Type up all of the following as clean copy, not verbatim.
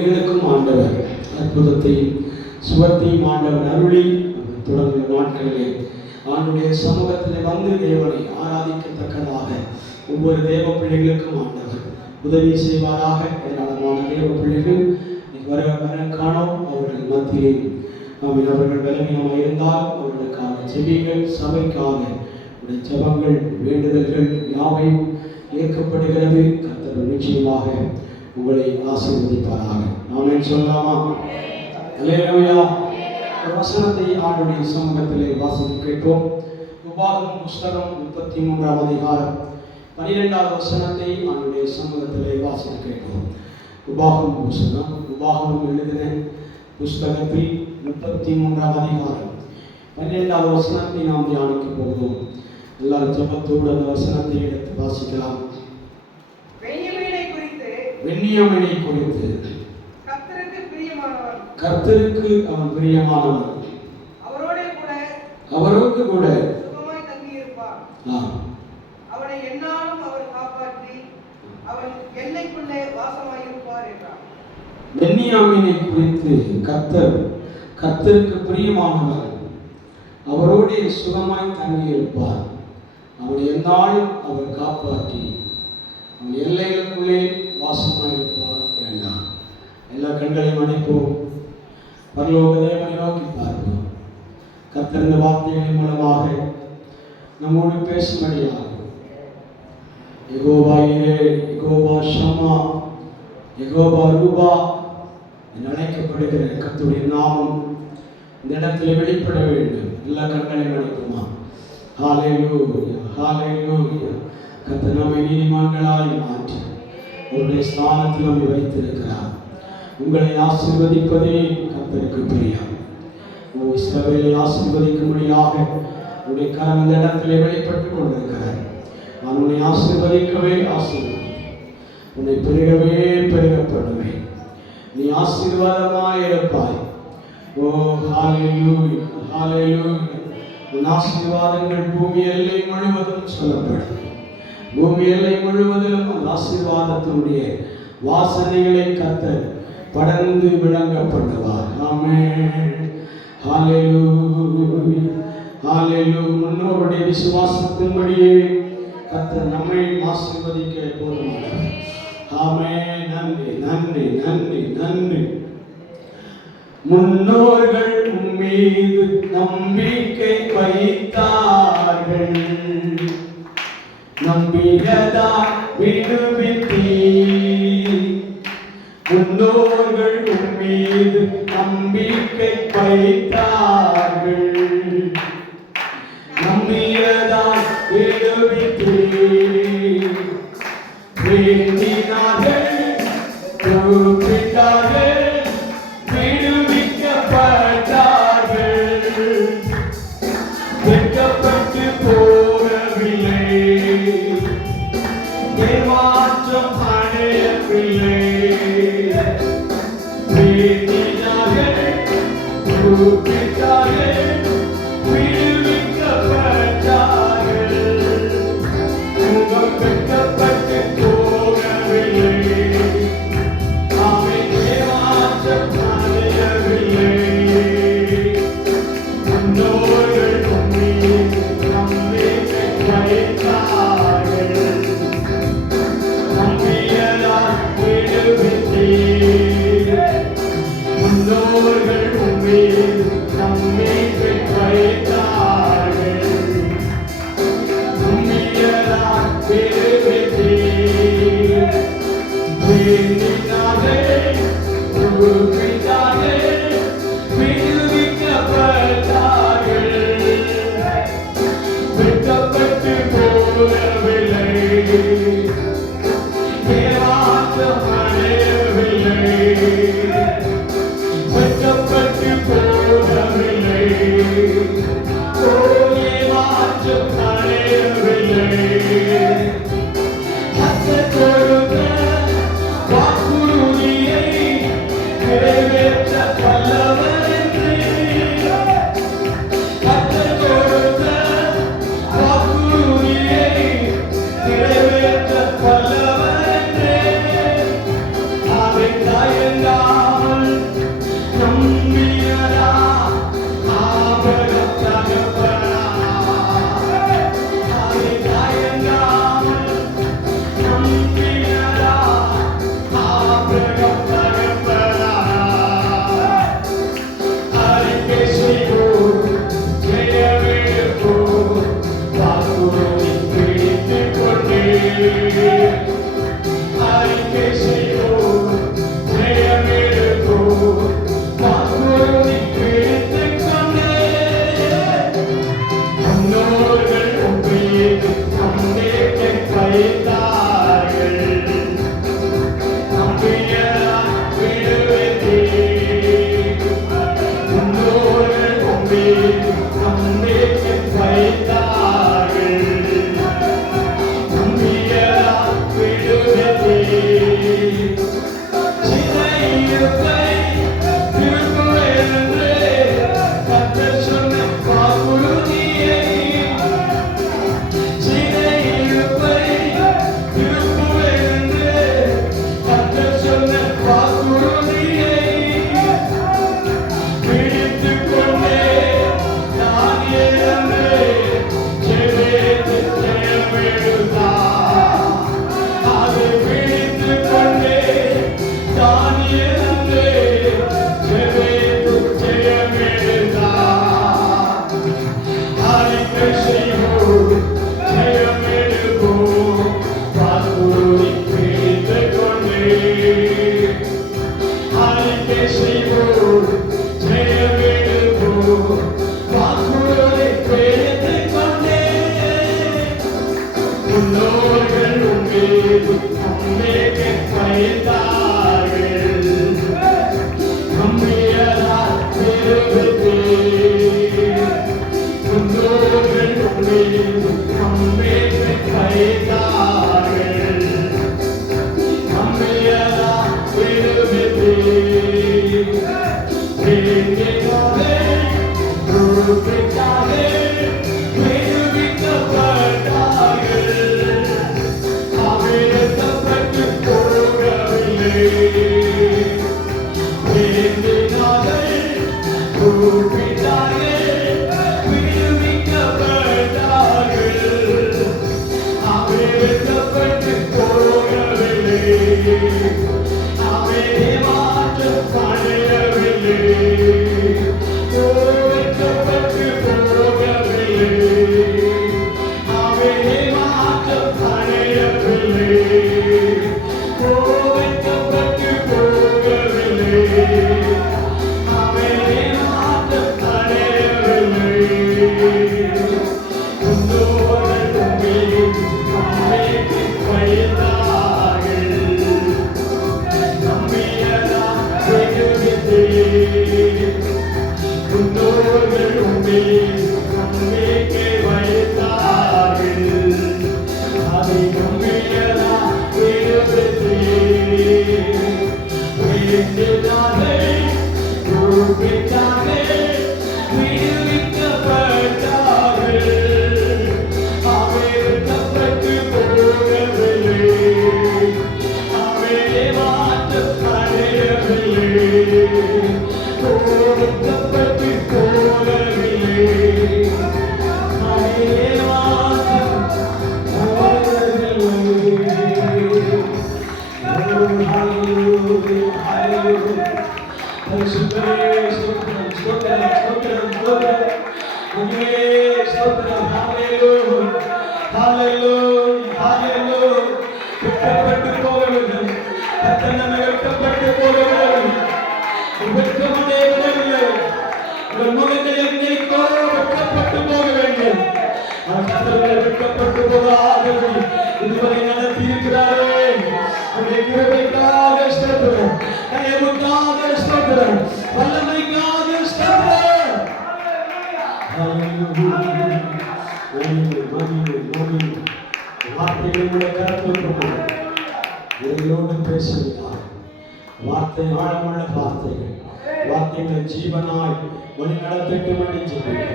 எங்களுக்கும் ஆண்டவர் அற்புதத்தை சுவத்தையும் ஆண்டவர் அருளி தொடர்ந்த நாட்களிலே ஆண்டுடைய சமூகத்தில் வந்து தேவனை ஆராதிக்கத்தக்கதாக ஒவ்வொரு தேவ பிள்ளைகளுக்கும் ஆண்டவர் உதவி செய்வாராக. ஏராளமான தேவ பிள்ளைகள் வர காணோம். அவர்கள் மத்தியிலே அவர்கள் பலவீனமாக இருந்தால் அவர்களுக்காக செபிகள் சபைக்காக ஜபங்கள் வேண்டுதல்கள் யாவையும் ஏற்கப்படுகிறது. கர்த்தர் நிச்சயமாக உங்களை ஆசீர்வதிப்பாராக. ஆமென் சொல்லலாமா? அல்லேலூயா. வசனத்தை ஆண்டுடைய சமூகத்திலே வாசித்து கேட்போம். உபாகமம் புஸ்தகம் 33ஆம் அதிகாரம் 12வது வசனத்தை ஆண்டுடைய சமூகத்திலே வாசித்து கேட்போம். உபாகமம் எழுதின புஸ்தகத்தில் 33ஆம் அதிகாரம் 12வது வசனத்தை நாம் தியானிக்க போகிறோம். எல்லாரும் ஜபத்தோடு அந்த வசனத்தை எடுத்து வாசிக்கலாம். பென்யமீனை குறித்து கர்த்தருக்கு அவன் பிரியமானவன், அவரோடு கூட சுகமாய் தங்கி இருப்பார். அவனை எந்நாளும் அவர் காப்பாற்றி அவன் எல்லைக்குள்ளே வாசமாய் இருப்பார் என்றார். பென்யமீனை குறித்து கர்த்தருக்கு பிரியமானவன், அவரோடு சுகமாய் தங்கி இருப்பார். அவனை எந்நாளும் அவர் காப்பாற்றி அவன் எல்லைகளுக்குள்ளே வாசமாக இருப்பார் என்றார். எல்லா கண்களையும் அணைப்போம். பரலோக தேவனை நோக்கி பார்ப்போம். கர்த்தர் இந்த வார்த்தைகளின் மூலமாக நம்மோடு பேசும்படியாக யெகோவா ஈரே, யெகோவா ஷம்மா, யெகோவா ரூபா என்று அழைக்கப்படுகிற கர்த்தருடைய நாமம் இந்த இடத்தில் வெளிப்பட வேண்டும். எல்லா கண்களையும் அணைப்போமா? ஹல்லேலூயா, ஹல்லேலூயா. கர்த்தர் நம்மை நீதிமான்களாய் மாற்றி உங்களுடைய ஸ்தானத்தில் நம்மை வைத்திருக்கிறார். உங்களை ஆசீர்வதிப்பதே கர்த்தருக்கு பிரியம். இஸ்ரவேலை ஆசீர்வதிக்கும்படியாக உங்களுடைய கரம் இந்த இடத்திலே வெளிப்பட்டுக் கொண்டிருக்கிறார். நான் உன்னை ஆசீர்வதிக்கவே ஆசீர்வதிப்பேன், உன்னை பெருகவே பெருகப்படுவேன். நீ ஆசீர்வாதமாய் இருப்பாய். ஓ ஹல்லேலூயா, ஹல்லேலூயா. உன் ஆசீர்வாதங்கள் பூமி எல்லை முழுவதும் சொல்லப்படும். பூமி எல்லை முழுவதிலும் அந்த ஆசீர்வாதத்தினுடைய வாசனைகளை கர்த்தர் படர்ந்து விளங்கப்படுவார். ஆமென், ஹல்லேலூயா, ஹல்லேலூயா. முன்னோருடைய விசுவாசத்தின்படியே கர்த்தர் நம்மை ஆசீர்வதிக்க போதுமானவர். ஆமென். நன்றி, நன்றி, நன்றி, நன்றி. முன்னோர்கள் மீது நம்பிக்கை வைத்தார்கள், நம்பியதா விடுவித்தீ. முன்னோர்கள் மீது நம்பிக்கை வைத்தார்கள், நம்பியதா விடுவித்தீ. வேண்டினார்கள், கூப்பிட்டார்கள், விடுவிக்கப்பட்டார்கள். வெட்கப்பட்டு போகவில்லை, ஏமாற்றம் அடையவில்லை. வேண்டினார்கள், கூப்பிட்டார்கள், விடுவிக்கப்பட்டார்கள். வெட்கப்பட்டு போகவில்லை, அவன் ஏமாற்றம் அடையவில்லை. முன்னோர்கள் மீது நம்பிக்கை வைத்தார்கள், நம்பியதால் விடுவித்தீர். முன்னோர்கள் மீது நம்பிக்கை வார்த்தை ஆழமுள்ள வார்த்தைகள், வார்த்தைகள் ஜீவனாய் வழி நடத்தட்டும் ஜெபிக்க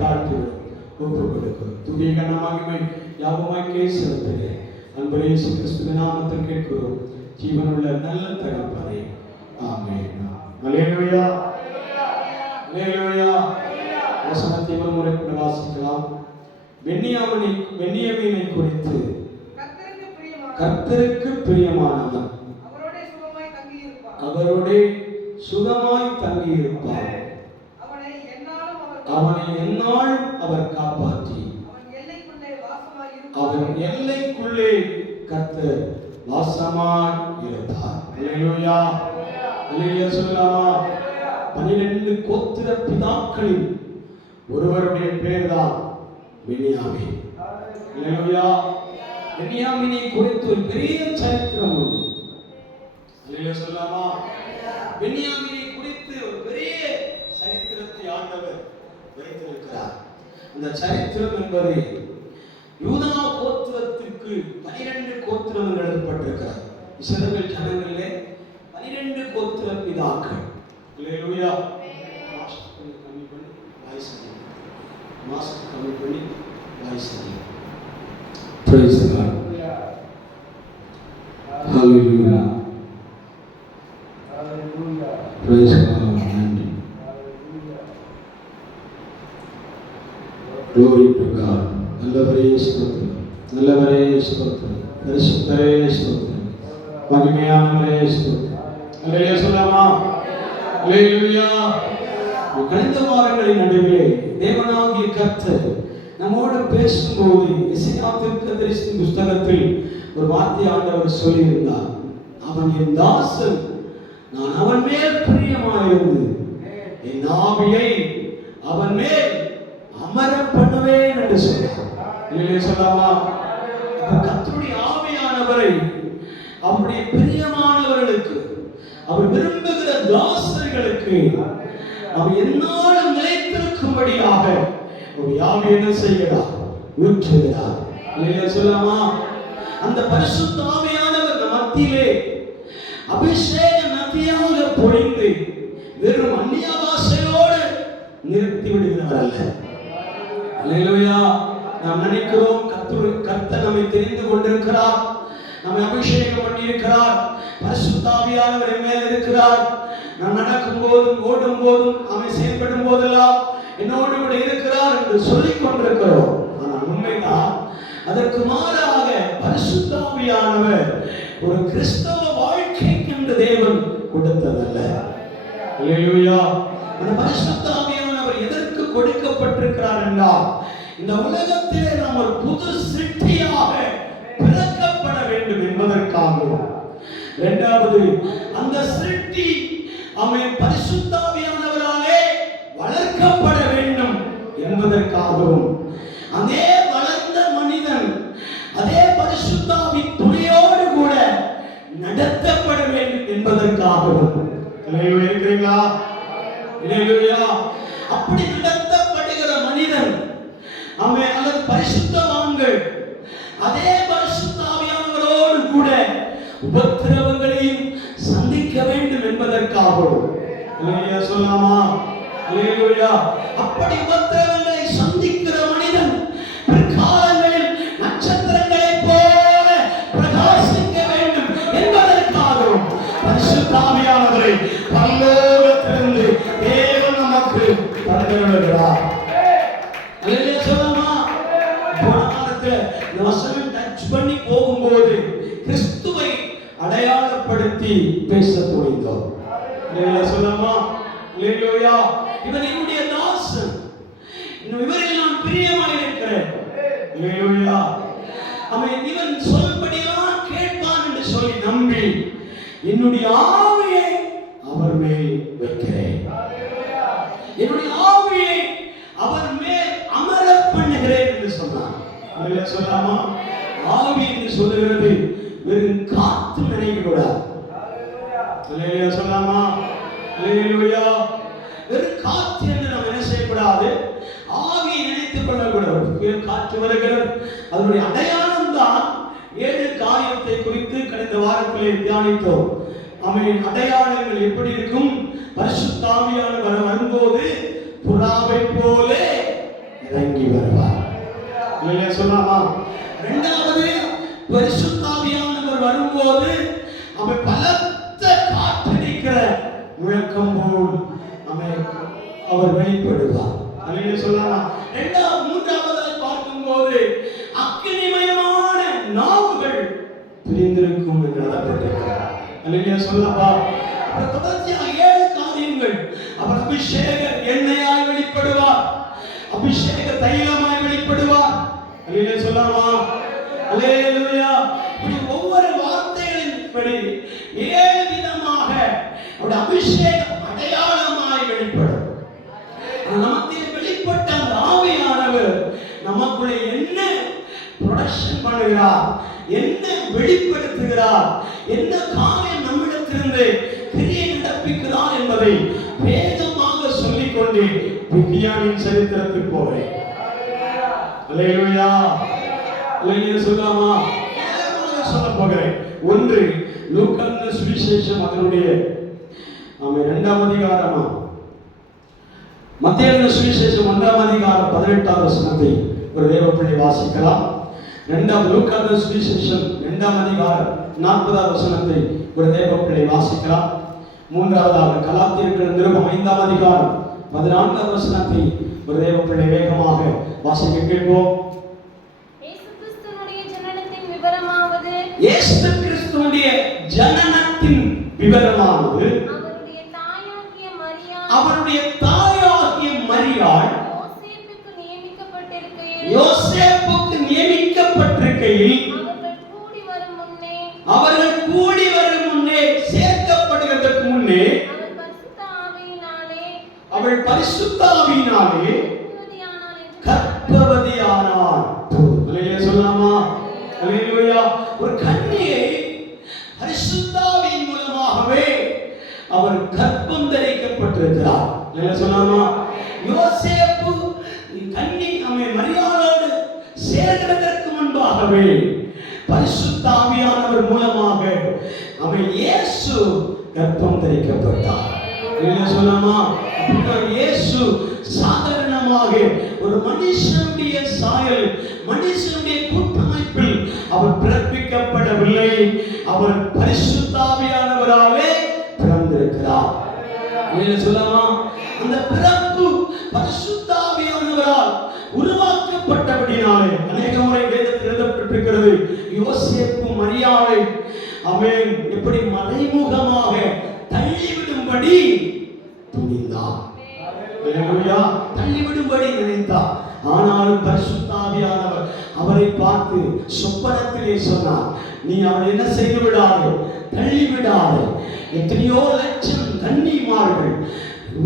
தாழ்த்துகிறோம். ஒப்பு கொடுக்கும் துதிய கனமகிமை யாவுமாய்க்கே செலுத்துகிறேன். அன்பரே இயேசு கிறிஸ்துவின் நாமத்தில் கேட்கிறோம் ஜீவனுள்ள நல்ல தகப்பனே, ஆமென். அல்லேலூயா, அல்லேலூயா. வசனத்தை ஒரு முறை வாசிக்கலாம். பென்யமீனை குறித்து கர்த்தருக்கு பிரியமானவன் அவரோட சுகமாய் தங்கியிருப்பார். அவனை எந்நாளும் அவர் காப்பாற்றி அவன் எல்லைக்குள்ளே கர்த்தர் வாசமாய் இருப்பார். அல்லேலூயா, அல்லேலூயா சொல்லலாமா? 12 கோத்திர பிதாக்களில் ஒருவருடைய பேர் தான் பென்யாமீன். அல்லேலூயா. பென்யாமீனை குறித்து ஒரு பெரிய சரித்திரம் உண்டு. அல்லேலூயா சொல்லலாமா? பென்யாமீனை குறித்து ஒரு பெரிய சரித்திரத்தை ஆண்டவர் வைத்திருக்கிறார். அந்த சரித்திரம் என்பது யூதா கோத்திரத்திற்கு 12 கோத்திரங்கள் எழுதப்பட்டிருக்கிறார். இஸ்ரவேல் ஜனங்களிலே 12 கோத்திர பிதாக்கள். அல்லேலூயா. மாஸ்க் கம்மி பண்ணி voice praise the Lord. Hallelujah. Hallelujah. Praise God. Glory to God. நல்லவரே ஸ்தோத்திரம், நல்லவரே ஸ்தோத்திரம், பரிசுத்தரே ஸ்தோத்திரம், மகிமையானவரே ஸ்தோத்திரம். அல்லேலூயா சொல்லலாமா? அல்லேலூயா. கடந்த வாரங்களின் நடுவிலே தேவனாகிய கர்த்தர் நம்மோடு பேசும்போது எசேக்கியா தீர்க்கதரிசியின் புத்தகத்தில் ஒரு வார்த்தை ஆண்டவர் சொல்லியிருந்தார். அவன் என் தாசன், நான் அவன் மேல் பிரியமாயிருந்து என் ஆவியை அவன் மேல் அமர பண்ணுவேன் என்று சொன்னார். இல்லையே சொல்லாமா? கர்த்தருடைய ஆவியானவரை அவருடைய பிரியமானவர்களுக்கு, அவர் விரும்புகிற தாசர்களுக்கு அவர் எந்நாளும் நிலைத்திருக்கும்படியாக ஒரு ஆவி என்ன செய்கிறார்? ஊற்றுகிறார். இல்லையே சொல்லாமா? அந்த பரிசுத்த ஆவியானவர் மத்தியிலே அபிஷேக நதியாக பொழிந்து வெறும் அந்நிய பாஷையோடு நிறுத்தி விடுகிறார் அல்ல. அல்லேலூயா. நாம் நினைக்கிறோம் கர்த்தர் நம்மை தெரிந்து கொண்டிருக்கிறார், நம்மை அபிஷேகம் பண்ணி இருக்கிறார், பரிசுத்த ஆவியானவர் என் மேல் இருக்கிறார், நான் நடக்கும் போதும் ஓடும் போதும் அவன் செயல்படும் போதெல்லாம் என்னோடு கூட இருக்கிறார் என்று சொல்லிக் கொண்டிருக்கிறோம். ஆனால் உண்மைதான் அதற்கு மாறாக பரிசுத்த ஆவியானவர் ஒரு கிறிஸ்தவ வாழ்க்கைக்கு என்று தேவன் கொடுத்ததல்ல. அல்லேலூயா. அந்த பரிசுத்த ஆவியானவர் எதற்கு கொடுக்கப்பட்டிருக்கிறார் என்றால், இந்த உலகத்திலே நாம் ஒரு புது சிருஷ்டியாக பிறக்கப்பட வேண்டும் என்பதற்காகவும், இரண்டாவது அந்த சிருஷ்டி அவன் பரிசுத்த ஆவியானவராலே வளர்க்கப்பட வேண்டும் என்பதற்காகவும், அதே வளர்ந்த மனிதன் அதே பரிசுத்த ஆவியின் துணையோடு கூட நடத்தப்பட வேண்டும் என்பதற்காகவும். இருக்கிறீங்களா? அப்படி நடத்தப்படுகிற மனிதன் அவன் அல்லது பரிசுத்தவான்கள் அதே பரிசுத்த ஆவியானவரோடு கூட உபத்திரவங்களையும் சந்திக்க வேண்டும் என்பதற்காகவும். சொல்லலாமா? அப்படி உபத்திரவங்களை சந்திக்கிற மனிதன் பிற்காலங்களில் நட்சத்திரங்களை போல பிரகாசிக்க வேண்டும் என்பதற்காகவும் பரிசுத்த ஆவியானவரை பரலோகத்திலிருந்து தேவன் நமக்கு தந்தருளுகிறார். சொல்லலாமா? போன காலத்தில் இந்த வசனம் டச் பண்ணி போகும்போது கிறிஸ்துவை அடையாளப்படுத்தி பேச துணிந்தோம். சொல்லலாமா? இவன் என்னுடைய தாசன், இவரில் நான் பிரியமாய் இருக்கிறேன். அவன் இவன் சொல்படியெல்லாம் கேட்பான் என்று சொல்லி நம்பி என்னுடைய ஆவியை அவர் மேல் வைக்கிறேன், என்னுடைய ஆவியை அவர் மேல் அமர பண்ணுகிறேன் என்று சொன்னான். சொல்லாமா? ஆவி என்று சொல்லுகிறது வெறும் காத்து நினைக்கக்கூடாது. சொல்லாமா? வெறும் காற்று என்று நாம் என்ன செய்யக்கூடாது, ஆவியை நினைத்துக் கொள்ளக்கூடாது. காற்று வருகிறது, அதனுடைய அடையாளம் தான் 7 காரியத்தை குறித்து கடந்த வாரத்திலே தியானித்தோம். அவனின் அடையாளங்கள் எப்படி இருக்கும்? பரிசுத்த ஆவியானவர் வரும்போது புறாவை போல இறங்கி வருவார். சொல்லாமா? இரண்டாவது, பரிசுத்த ஆவியானவர் வரும்போது அவன் பலத்த காற்றடிக்கிற முழக்கம் போல் அவர் வெளிப்படுவார். சொல்லலாம். மூன்றாவதாக பார்க்கும்போது அக்கினிமயமான நாவுகள் பிரிந்திருக்கும் என்று எழுதப்பட்டிருக்கிறார். சொல்லப்பா. தொடர்ச்சியாக 7 காரியங்கள். அவர் அபிஷேக எண்ணெயாய் வெளிப்படுவார், அபிஷேக தைலமாய் வெளிப்படுவார். சொல்லலாமா? அல்லேலூயா. ஒவ்வொரு வார்த்தைகளின் படி 7 விதமாக அவருடைய அபிஷேகம் அடையாளமாய் வெளிப்படும். நமக்கு வெளிப்பட்ட அந்த ஆவியானவர் நமக்குள்ளே என்ன ப்ரொடக்ஷன் பண்ணுகிறார், என்ன வெளிப்படுத்துகிறார், என்ன காரியம் நம்மிடத்திலிருந்து கிரியை நடப்பிக்கிறார் என்பதை வேகமாக சொல்லிக்கொண்டு விஞ்ஞானின் சரித்திரத்துக்கு போகிறேன். அல்லேலூயா. அல்லேலூயா. சொல்லாமா? சொல்ல போகிறேன். 1 லூக்கா சுவிசேஷம் அதனுடைய 2ஆம் அதிகாரமா, மத்தேயு சுவிசேஷம் 1ஆம் அதிகாரம் 18ஆம் வசனத்தை ஒரு தேவப்பிள்ளை வாசிக்கலாம். 2ஆம் லூக்கா சுவிசேஷம் 2ஆம் அதிகாரம் 40ஆம் வசனத்தை ஒரு தேவப்பிள்ளை வாசிக்கலாம். 3ஆவதாக கலாத்தியர்கள் நிருபம் 5ஆம் அதிகாரம் 14ஆம் வசனத்தை ஒரு தேவப்பிள்ளை வேகமாக வாசிக்க கேட்போம். இயேசு கிறிஸ்துவினுடைய ஜனனத்தின் விவரமானது அவருடைய தாயாகிய மரியாள் யோசேப்புக்கு நியமிக்கப்பட்டிருக்கையில் அவர்கள் கூடி வரும் முன்னே சேர்க்கப்படுவதற்கு முன்னே அவள் பரிசுத்த ஆவியினாலே கர்ப்பவதியானாள். சொல்லலாமா? ஒரு கன்னியை பரிசுத்த ஆவியின் மூலமாகவே அவர் கர்ப்பம் தரிக்கப்பட்டிருக்கிறார். சொல்லலாமா? யோசேப்பு கன்னி மரியாளோடு சேர்கிறதற்கு முன்பாகவே பரிசுத்த ஆவியானவர் மூலமாக அவன் இயேசு கர்ப்பம் தரிக்கப்பட்டார். சொல்லாமா? இயேசு சாதாரணமாக ஒரு மனுஷனுடைய சாயல், மனுஷனுடைய கூட்டமைப்பில் அவர் பிறப்பிக்கப்படவில்லை. அவர் பரிசுத்த ஆவியானவராலே பிறந்திருக்கிறார். சொல்லாமா? அந்த பிறப்பு பரிசுத்த ஆவியானவரால் உருவாக்கப்பட்டபடினாலே அநேக முறை வேதத்தில் எழுதப்பட்டிருக்கிறது, யோசேப்பு மரியாதை அவன் எப்படி மறைமுகமாக தள்ளிவிடும்படி துணிந்தார். தள்ளிவிடும்படி நினைத்தார். ஆனாலும் பரிசுத்த ஆவியானவர் அவரை பார்த்து சொப்பனத்திலே சொன்னார், நீ அவனை என்ன செய்து விடாதே, தள்ளிவிடாதே. எத்தனையோ லட்சம் கன்னிமார்கள்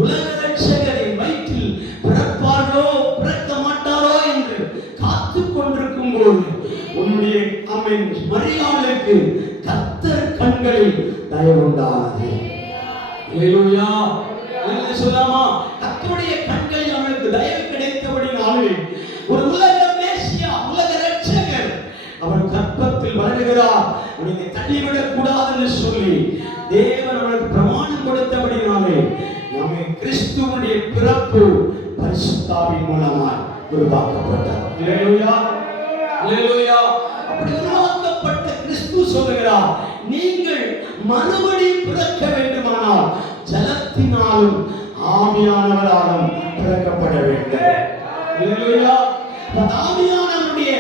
உலக ரட்சகரின் வயிற்றில் பிறப்பார்களோ பிறக்க மாட்டாரோ என்று காத்து கொண்டிருக்கும் போது உன்னுடைய அவன் மரியாளுக்கு கர்த்தர் கண்களில் தயவுண்டானது. அல்லேலூயா. சொல்லாமா? கர்த்தருடைய கண்களில் அவனுக்கு தயவு கிடைத்தபடினாலே ஒரு உலக மேசியா, உலக ரட்சகர் அவன் கற்பத்தில் வளருகிறார், அவனை தள்ளிவிடக் கூடாது என்று சொல்லி தேவன் அவனுக்கு பிரமாணம் கொடுத்தபடினாலே நம்மை கிறிஸ்துவனுடைய பிறப்பு பரிசுத்த ஆவியின் மூலமாய் உருவாக்கப்பட்டார். அல்லேலூயா, அல்லேலூயா. அப்படி உருவாக்கப்பட்ட கிறிஸ்து சொல்லுகிறார், நீங்கள் மறுபடி பிறக்க வேண்டுமானால் ஜலத்தினாலும் ஆவியானவராலும் பிறக்கப்பட வேண்டும். அல்லேலூயா. ஆவியானவருடைய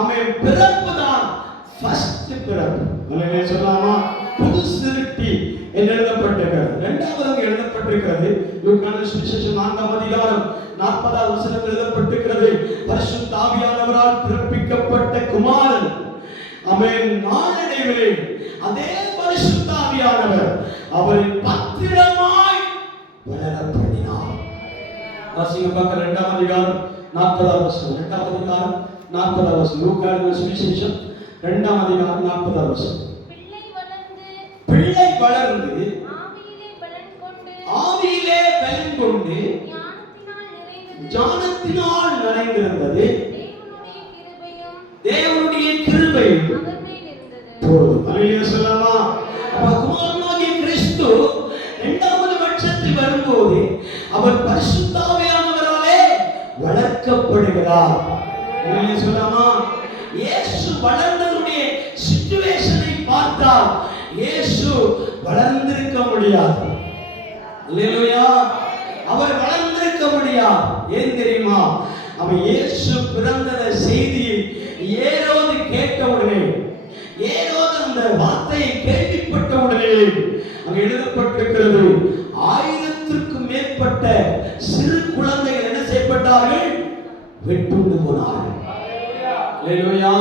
அவன் பிறப்பு தான் ஃபர்ஸ்ட் பிறப்பு. அல்லேலூயா சொல்லாமா? புது சிருஷ்டி என்று எழுதப்பட்டிருக்கிறது. இரண்டாவது எழுதப்பட்டிருக்கிறது லூக்கான சுவிசேஷம் 4ஆம் அதிகாரம் 40வது வசனத்தில் எழுதப்பட்டிருக்கிறது, பரிசுத்த ஆவியானவரால் பிறப்பிக்கப்பட்ட குமாரன் அவன் நாளடைவிலே அதே பரிசுத்த ஆவியானவர் அவரை பத்திரமாய் வளர பண்ணினார். வாசிங்க பார்க்க 2ஆம் அதிகாரம் 40வது வசனம். 2ஆம் அதிகாரம் 40வது வசனம். லூக்கான சுவிசேஷம் 2ஆம் அதிகாரம் 40வது வசனம். பிள்ளை வளர்ந்து ஆவியிலே பலன் கொண்டு ஞானத்தினால் நிறைந்திருந்தது, தேவனுடைய கிருபையும் போதும். அல்லேலூயா சொல்லலாமா? குமாரனாகிய கிறிஸ்து இரண்டாவது பட்சத்தில் வரும்போது அவர் பரிசுத்த ஆவியானவராலே வளர்க்கப்படுகிறார். அல்லேலூயா சொல்லலாமா? இயேசு வளர்ந்ததுடைய சிச்சுவேஷனை பார்த்தால் இயேசு வளர்ந்திருக்க முடியாது. அல்லேலூயா. அவர் வளர்ந்திருக்க முடியாது. ஏன் தெரியுமா? அவன் இயேசு பிறந்த செய்தியை ஏரோது கேட்டவுடனே, ஏரோது அந்த வார்த்தையை கேள்விப்பட்ட உடனே அங்கு எழுதப்பட்டிருக்கிறது, 1000க்கும் மேற்பட்ட சிறு குழந்தைகள் என்ன செய்யப்பட்டார்கள்? வெட்டுண்டு போனார்கள். அல்லேலூயா.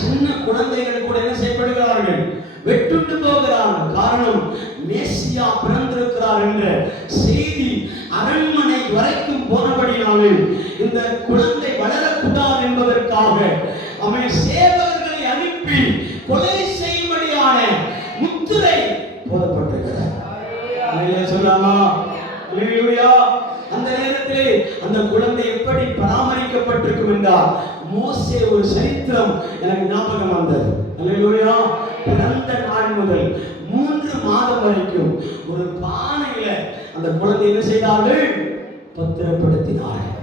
சின்ன குழந்தைகள் கூட என்ன செய்யப்படுகிறார்கள்? வெட்டுண்டு போகிறார்கள். காரணம், மேசியா பிறந்திருக்கிறார் என்ற செய்தி அரண்மனை வரைக்கும் போனபடினாலே இந்த குழந்தை வளரக்கூடாது என்பதற்காக அவன் சேவகர்களை அனுப்பி கொலை செய்யும்படியான முத்திரை போடப்பட்டிருக்கிறார். சொல்லாமா? அந்த நேரத்திலே அந்த குழந்தை எப்படி பராமரிக்கப்பட்டிருக்கும் என்றால், மோசே ஒரு சரித்திரம் எனக்கு ஞாபகம் வந்தது. அல்லேலூயா. பிறந்த நாள் முதல் 3 மாதம் வரைக்கும் ஒரு பானையில அந்த குழந்தை என்ன செய்தார்கள்? பத்திரப்படுத்தினார்கள்.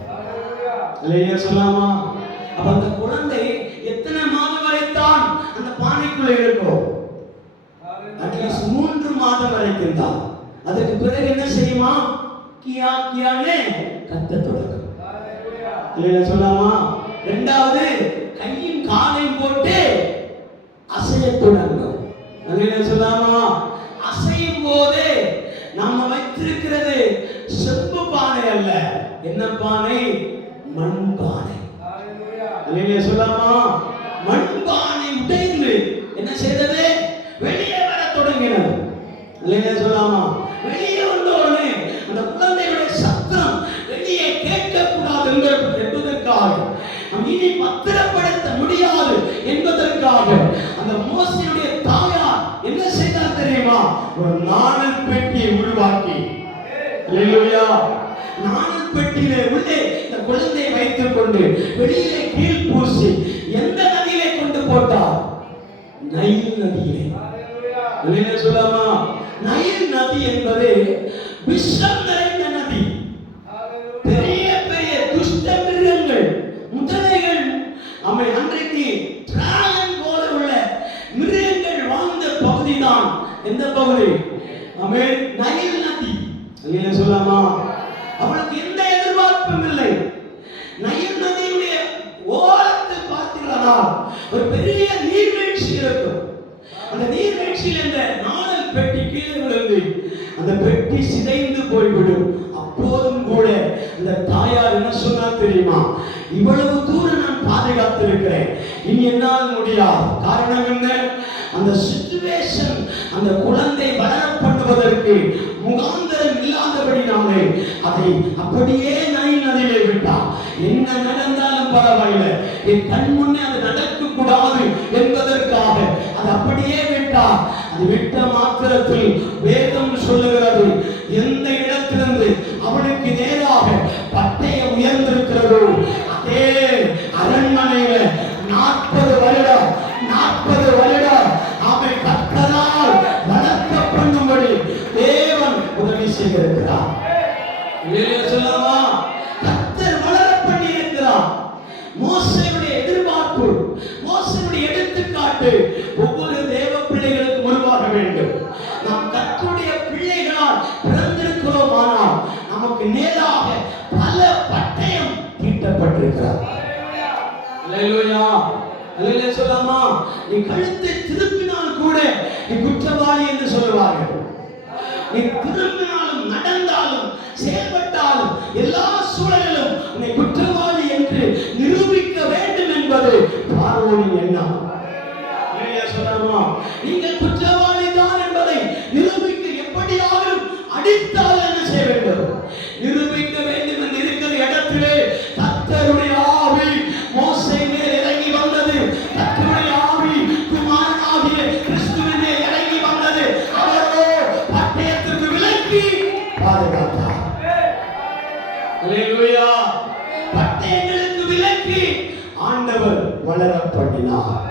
அல்லேலூயா சொல்லாமா? அப்ப அந்த குழந்தை எத்தனை மாதம் வரைத்தான் அந்த பானைக்குள்ள இருக்கும்? அட்லீஸ்ட் 3 மாதம் வரைக்கும் தான். அதுக்கு பிறகு என்ன செய்யுமா? கியா கியானே கத்த தொடங்கும். அல்லேலூயா சொல்லாமா? இரண்டாவது கையும் காலையும் போட்டு அசைய தொடங்கும். அல்லேலூயா சொல்லாமா? அசையும் போது நம்ம வைத்திருக்கிறது செம்பு பானை அல்ல. என்ன பானை? மண் பானை. அல்லேலூயா சொல்லாமா? மண் பானை உடைந்து என்ன செய்தது? வெளியே வர தொடங்கினது. அல்லேலூயா சொல்லாமா? வெளியே வந்த உடனே அந்த குழந்தையுடைய சத்தம் வெளியே கேட்கக்கூடாது என்பதற்காக, இனி பத்திரப்படுத்த முடியாது என்பதற்காக அந்த மோசேயுடைய தாயார் என்ன செய்தார் தெரியுமா? ஒரு நாணல் பெட்டியை உருவாக்கி, அல்லேலூயா, நாணல் பெட்டியிலே உள்ளே இந்த குழந்தையை வைத்துக் கொண்டு வெளியிலே கீழ் பூசி எந்த நதியிலே கொண்டு போட்டார்? நைல் நதியிலே. அல்லேலூயா சொல்லாமா? நைல் நதி என்பது விஷம் நிறைந்த நதி. பெரிய பெரிய துஷ்ட மிருகங்கள், முதலைகள், அவை அன்றைக்கு டிராகன் போல உள்ள மிருகங்கள் வாழ்ந்த பகுதி தான் எந்த பகுதி? நைல் நதி. சொல்லலாமா? அவளுக்கு எந்த எதிர்பார்ப்பும் இல்லை. நைல் நதியுடைய ஓரத்தை பார்த்தீங்களா, ஒரு பெரிய நீர்வீழ்ச்சி இருக்கும். அந்த நீர்வீழ்ச்சியில் இந்த நாணல் பெட்டி கீழே விழுந்து அந்த பெட்டி சிதைந்து போய்விடும். அப்போதும் கூட அந்த தாயார் என்ன சொன்னா தெரியுமா? இவ்வளவு தூரம் நான் பாதுகாத்திருக்கிறேன், இனி என்னால் முடியாது. காரணம் என்ன? அந்த சிச்சுவேஷன், அந்த குழந்தை வளர பண்ணுவதற்கு முகாந்திரம் இல்லாதபடினாலே அதை அப்படியே நைல் நதியிலே விட்டார். என்ன நடந்தாலும் பரவாயில்லை, என் கண் முன்னே அது நடக்க கூடாது என்பதற்காக அது அப்படியே விட்டார். அது விட்ட மாத்திரத்தில் வேதம் சொல்லுகிறது, எந்த இடத்திலிருந்து அவனுக்கு நேராக பட்டயம் உயர்ந்திருக்கிறதோ அதே அரண்மனையில 40 வருடம் அவன் கர்த்தரால் வளர்க்க பண்ணும்படி தேவன் உதவி செய்திருக்கிறார். சொல்லலாமா? கர்த்தர் வளர பண்ணி இருக்கிறார். மோசேயுடைய எதிர்பார்ப்பு, மோசேயுடைய எடுத்துக்காட்டு ஒவ்வொரு தேவ பிள்ளைகளுக்கும் உருவாக வேண்டும். நாம் கர்த்தருடைய பிள்ளைகளால் பிறந்திருக்கிறோமானால் நமக்கு நேராக பல பட்டயம் தீட்டப்பட்டிருக்கிறார். அல்லேலூயா, அல்லேலூயா சொல்லலாமா? நீ கழுத்தை திருப்பினால் கூட நீ குற்றவாளி என்று சொல்லுவார்கள். நீ திரும்பினாலும், நடந்தாலும், செயல்பட்டாலும், எல்லா சூழலிலும் உன்னை குற்றவாளி என்று நிரூபிக்க வேண்டும் என்பது பார்வோனின் எண்ணம். சொல்லலாமா? நீங்கள் குற்றவாளி தான் என்பதை நிரூபிக்க எப்படியாவது அடித்தால் என்ன செய்ய வேண்டும்? நிரூபிக்க வேண்டும் என்று இருக்கிற இடத்திலே கர்த்தருடைய ஆவி மோசே மேல் இறங்கி வந்தது. கர்த்தருடைய ஆவி குமாரனாகிய கிறிஸ்துவின் மேல் இறங்கி வந்தது. அவரோ பட்டயத்திற்கு விலக்கி பாதுகாத்தார். அல்லேலூயா. பட்டயங்களுக்கு விலக்கி ஆண்டவர் வளர பண்ணினார்.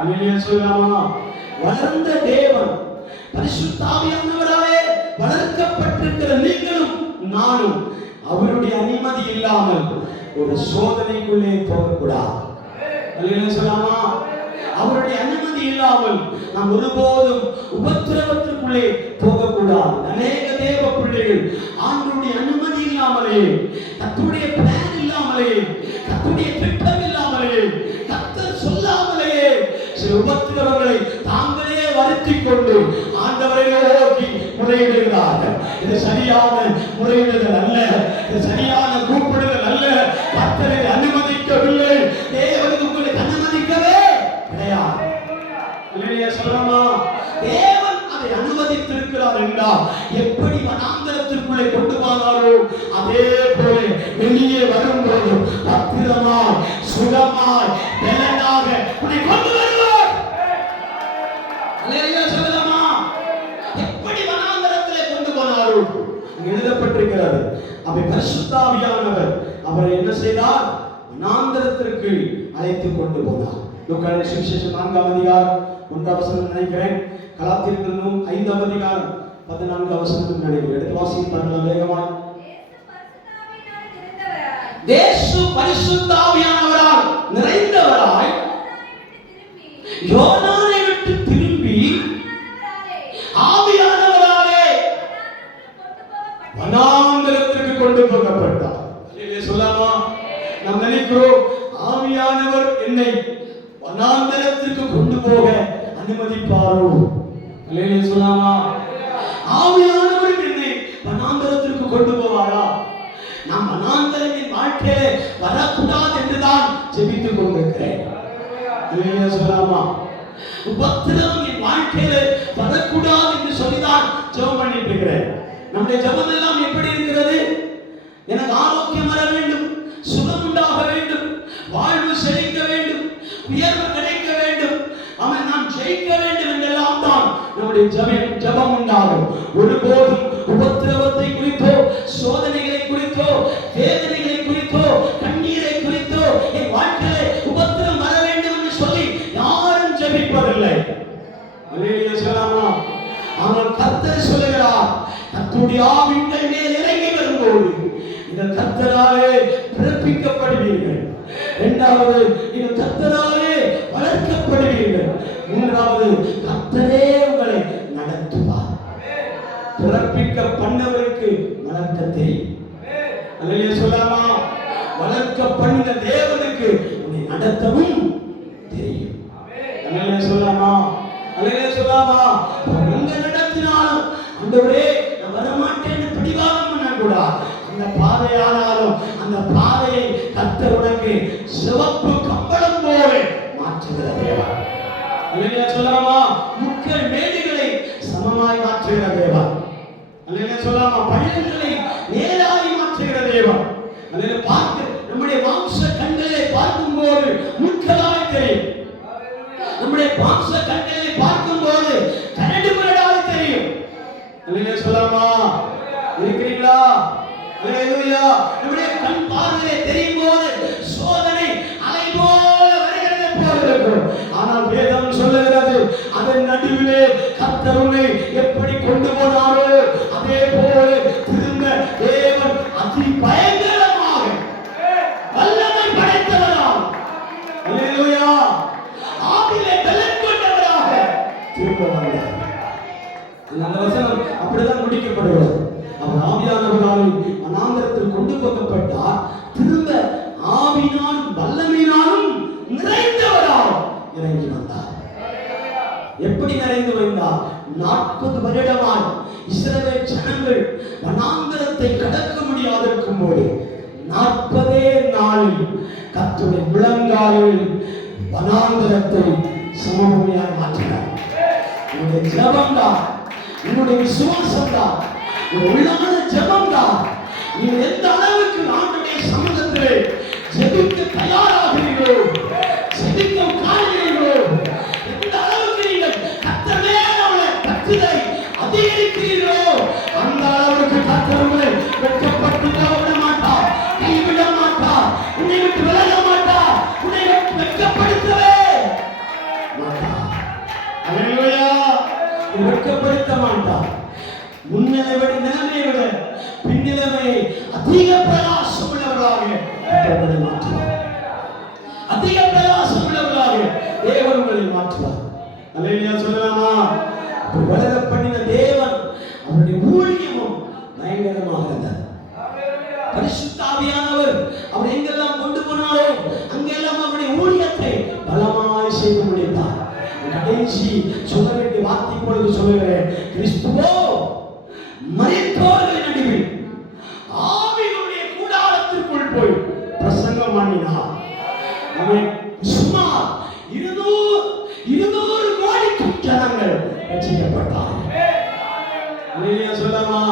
அல்லேலூயா சொல்லலாமா? வளர்ந்த தேவன் பரிசுத்த ஆவியானவராலே வளர்க்கப்பட்டிருக்கிற நீங்களும் நானும் அவருடைய அனுமதி இல்லாமல் ஒரு சோதனைக்குள்ளே போகக்கூடாது. அல்லேலூயா சொல்லலாமா? அவருடைய அனுமதி இல்லாமல் நாம் ஒருபோதும் உபத்திரவத்திற்குள்ளே போகக்கூடாது. அநேக தேவ பிள்ளைகள் ஆண்டவருடைய அனுமதி இல்லாமலே, கர்த்தருடைய பிளான் இல்லாமலே, கர்த்தருடைய திட்டம் இல்லாமலே, கர்த்தர் சொல்லாமலே சில உபத்திரவங்களை தாங்களே வருத்திக் கொண்டு ஆண்டவரை நோக்கி முறையிடுகிறார்கள். இது சரியான முறையிடுதல் அல்ல, இது சரியான கூப்பிடுதல் அல்ல. கர்த்தரை அனுமதிக்கவில்லை, தேவனுக்கு உங்களுக்கு அனுமதிக்கவே கிடையாது. அல்லேலூயா சொல்லலாமா? தேவன் அதை அனுமதித்திருக்கிறார் என்றால் எப்படி வனாந்தரத்திற்குள்ளே கொண்டு போனாரோ அதே போல வெளியே வரும்போது பத்திரமாய், சுகமாய், பலனாக உன்னை கொண்டு வருவார். அல்லேலூயா சொல்லலாமா? எப்படி வனாந்தரத்திலே கொண்டு போனாரோ எழுதப்பட்டிருக்கிறது. அவை பரிசுத்த ஆவியானவர் அவரை என்ன செய்தார்? வனாந்தரத்திற்கு அழைத்து கொண்டு போனார். லூக்கான சுவிசேஷம் 4ஆம் அதிகாரம் 1ஆம் வசனம் நினைக்கிறேன். கலாத்தியர் நூல் 5ஆம் அதிகாரம் 14ஆம் வசனம் நினைக்கிறேன். எடுத்து வாசிப்பார்கள் வேகமாய். இயேசு பரிசுத்த ஆவியானவரால் நிறைந்தவராய் யோர்தானை விட்டு திரும்பி ஆவியானவராலே வனாந்தரத்திற்கு கொண்டு போகப்பட்டார். சொல்லலாமா? நாம் நினைக்கிறோம் ஆவியானவர் என்னை வனாந்தரத்திற்கு கொண்டு போக அனுமதிப்பாரோ? அல்லேலூயா சொல்லலாமா? ஆவியானவர் என்னை வனாந்தரத்திற்கு கொண்டு போவாரா? நாம் வனாந்தரத்தின் வாழ்க்கையிலே வரக்கூடாது என்றுதான் ஜெபித்துக் கொண்டிருக்கிறேன். அல்லேலூயா சொல்லலாமா? உபத்திரவம் என் வாழ்க்கையிலே வரக்கூடாது என்று சொல்லிதான் ஜெபம் பண்ணிட்டு இருக்கிறேன். நம்முடைய ஜெபம் எல்லாம் எப்படி இருக்கிறது? எனக்கு ஆரோக்கியம் வர வேண்டும், சுகம் உண்டாக வேண்டும், வாழ்வு செழிக்க வேண்டும், உயர்வு கிடைக்க வேண்டும், அவன் நாம் ஜெயிக்க வேண்டும் என்றெல்லாம் தான் நம்முடைய ஜெபம் உண்டாகும். ஒருபோதும் உபத்திரவத்தை குறித்தோ, சோதனைகளை குறித்தோ, வேதனைகளை குறித்தோ, கண்ணீரை குறித்தோ என் வாழ்க்கையிலே உபத்திரம் வர வேண்டும் என்று சொல்லி யாரும் ஜெபிப்பதில்லை. அல்லேலூயா சொல்லலாமா? ஆனால் கர்த்தர் சொல்லுகிறார், கர்த்தருடைய ஆவி உங்கள் மேல் இறங்கி வரும்போது நீங்கள் கர்த்தராலே பிறப்பிக்கப்படுவீர்கள். இரண்டாவது, நீங்கள் கர்த்தராலே வளர்க்கப்படுவீர்கள். மூன்றாவது, கர்த்தரே உங்களை நடத்துவார். பிறப்பிக்க பண்ணவருக்கு வளர்க்க தெரியும். அல்லேலூயா சொல்லலாமா? வளர்க்க பண்ண தேவனுக்கு உன்னை நடத்தவும் தெரியும். அல்லேலூயா சொல்லலாமா? அல்லேலூயா சொல்லலாமா? எங்க நடத்தினாலும் ஆண்டவரே நான் வரமாட்டேன்னு பிடிவாதம் பண்ணக்கூடாது. அந்த பாதையானாலும் அந்த பாதையை கர்த்தர் உனக்கு சிவப்பு கம்பளம் போல மாற்றுகிற தேவன். அல்லேலூயா சொல்லலாமா? முட்கள் மேடுகளை சமமாய் மாற்றுகிற தேவன். அல்லேலூயா சொல்லலாமா? பள்ளங்களை நேராய் மாற்றுகிற தேவன். அல்லேலூயா பார்க்க நம்முடைய மாம்ச கண்களை பார்க்கும்போது முட்களாய் தெரியும். நம்முடைய மாம்ச கண்களை பார்க்கும்போது கரடு முரடாய் தெரியும். அல்லேலூயா சொல்லலாமா? இருக்கிறீங்களா? அல்லேலூயா. நம்முடைய கண் பார்வையை தெரியும் போது சோதனை அலை போல வருகிறது போல இருக்கும். ஆனால் வேதம் சொல்லுகிறது அதன் நடுவிலே கர்த்தர் உன்னை எப்படி கொண்டு போனாரோ அதே போல திரும்ப தேவன் அதி பயங்கரமாக வல்லமை படைத்தவராக, அல்லேலூயா, ஆவியிலே பலன் கொண்டவராக திரும்ப வந்தார். அந்த வசனம் அப்படிதான் முடிக்கப்படுகிறது. அவர் ஆவியானவரால் வனாந்தரத்தில் கொண்டு போகப்பட்டார். திரும்ப ஆவியினாலும் வல்லமையினாலும் நிறைந்தவரால் இறங்கி வந்தார். எப்படி நிறைந்து வந்தார்? 40 வருடமாய் இஸ்ரவேல் ஜனங்கள் வனாந்தரத்தை கடக்க முடியாதிருக்கும் போது 40 நாளில் கர்த்தருடைய முழங்காலில் வனாந்தரத்தை சமபூமியாய் மாற்றினார். உங்களுடைய ஜெபம் தான், உங்களுடைய விசுவாசம் தான், உள்ளான ஜெபம் தான். நீங்கள் எந்த அளவுக்கு ஆண்டவருடைய சமூகத்திலே ஜெபிக்க தயாராகிறீர்களோ, ஜெபிக்க உட்கார்கிறீர்களோ, எந்த அளவுக்கு நீங்கள் கர்த்தர் மேல் உள்ள பற்றுதலை அதிகரிக்கிறீர்களோ அந்த அளவுக்கு கர்த்தர் உங்களை வெட்கப்பட்டு விட மாட்டார், கைவிட மாட்டார், உன்னை விட்டு விலக மாட்டார், உன்னை வெட்கப்படுத்தவே மாட்டார். அல்லேலூயா. வெட்கப்படுத்த மாட்டார். முன்னிலை விட நிலைமையை விட பின்னிலைமையை அதிக பிரகாசம் உள்ளவர்களாக மாற்றுவார். அதிக பிரகாசம் உள்ளவர்களாக தேவன் உங்களை மாற்றுவார். அல்லேலூயா சொல்லலாமா? வளர பண்ணின தேவன் அவருடைய ஊழியமும் பயங்கரமாக இருந்தது. பரிசுத்த ஆவியானவர் அவர் எங்கெல்லாம் கொண்டு போனாரோ அங்கெல்லாம் அவருடைய ஊழியத்தை பலமாய் செய்து முடித்தார். கடைசி சொல்ல வேண்டிய வார்த்தை பொழுது சொல்லுகிறேன். கிறிஸ்துவோ மரித்தோர்களின் நடுவில் ஆவியினுடைய கூடாரத்திற்குள் போய் பிரசங்கம் பண்ணினார். அவன் சுமார் 200 கோடிக்கும் ஜனங்கள் ரட்சிக்கப்பட்டார்கள். அல்லேலூயா சொல்லலாமா?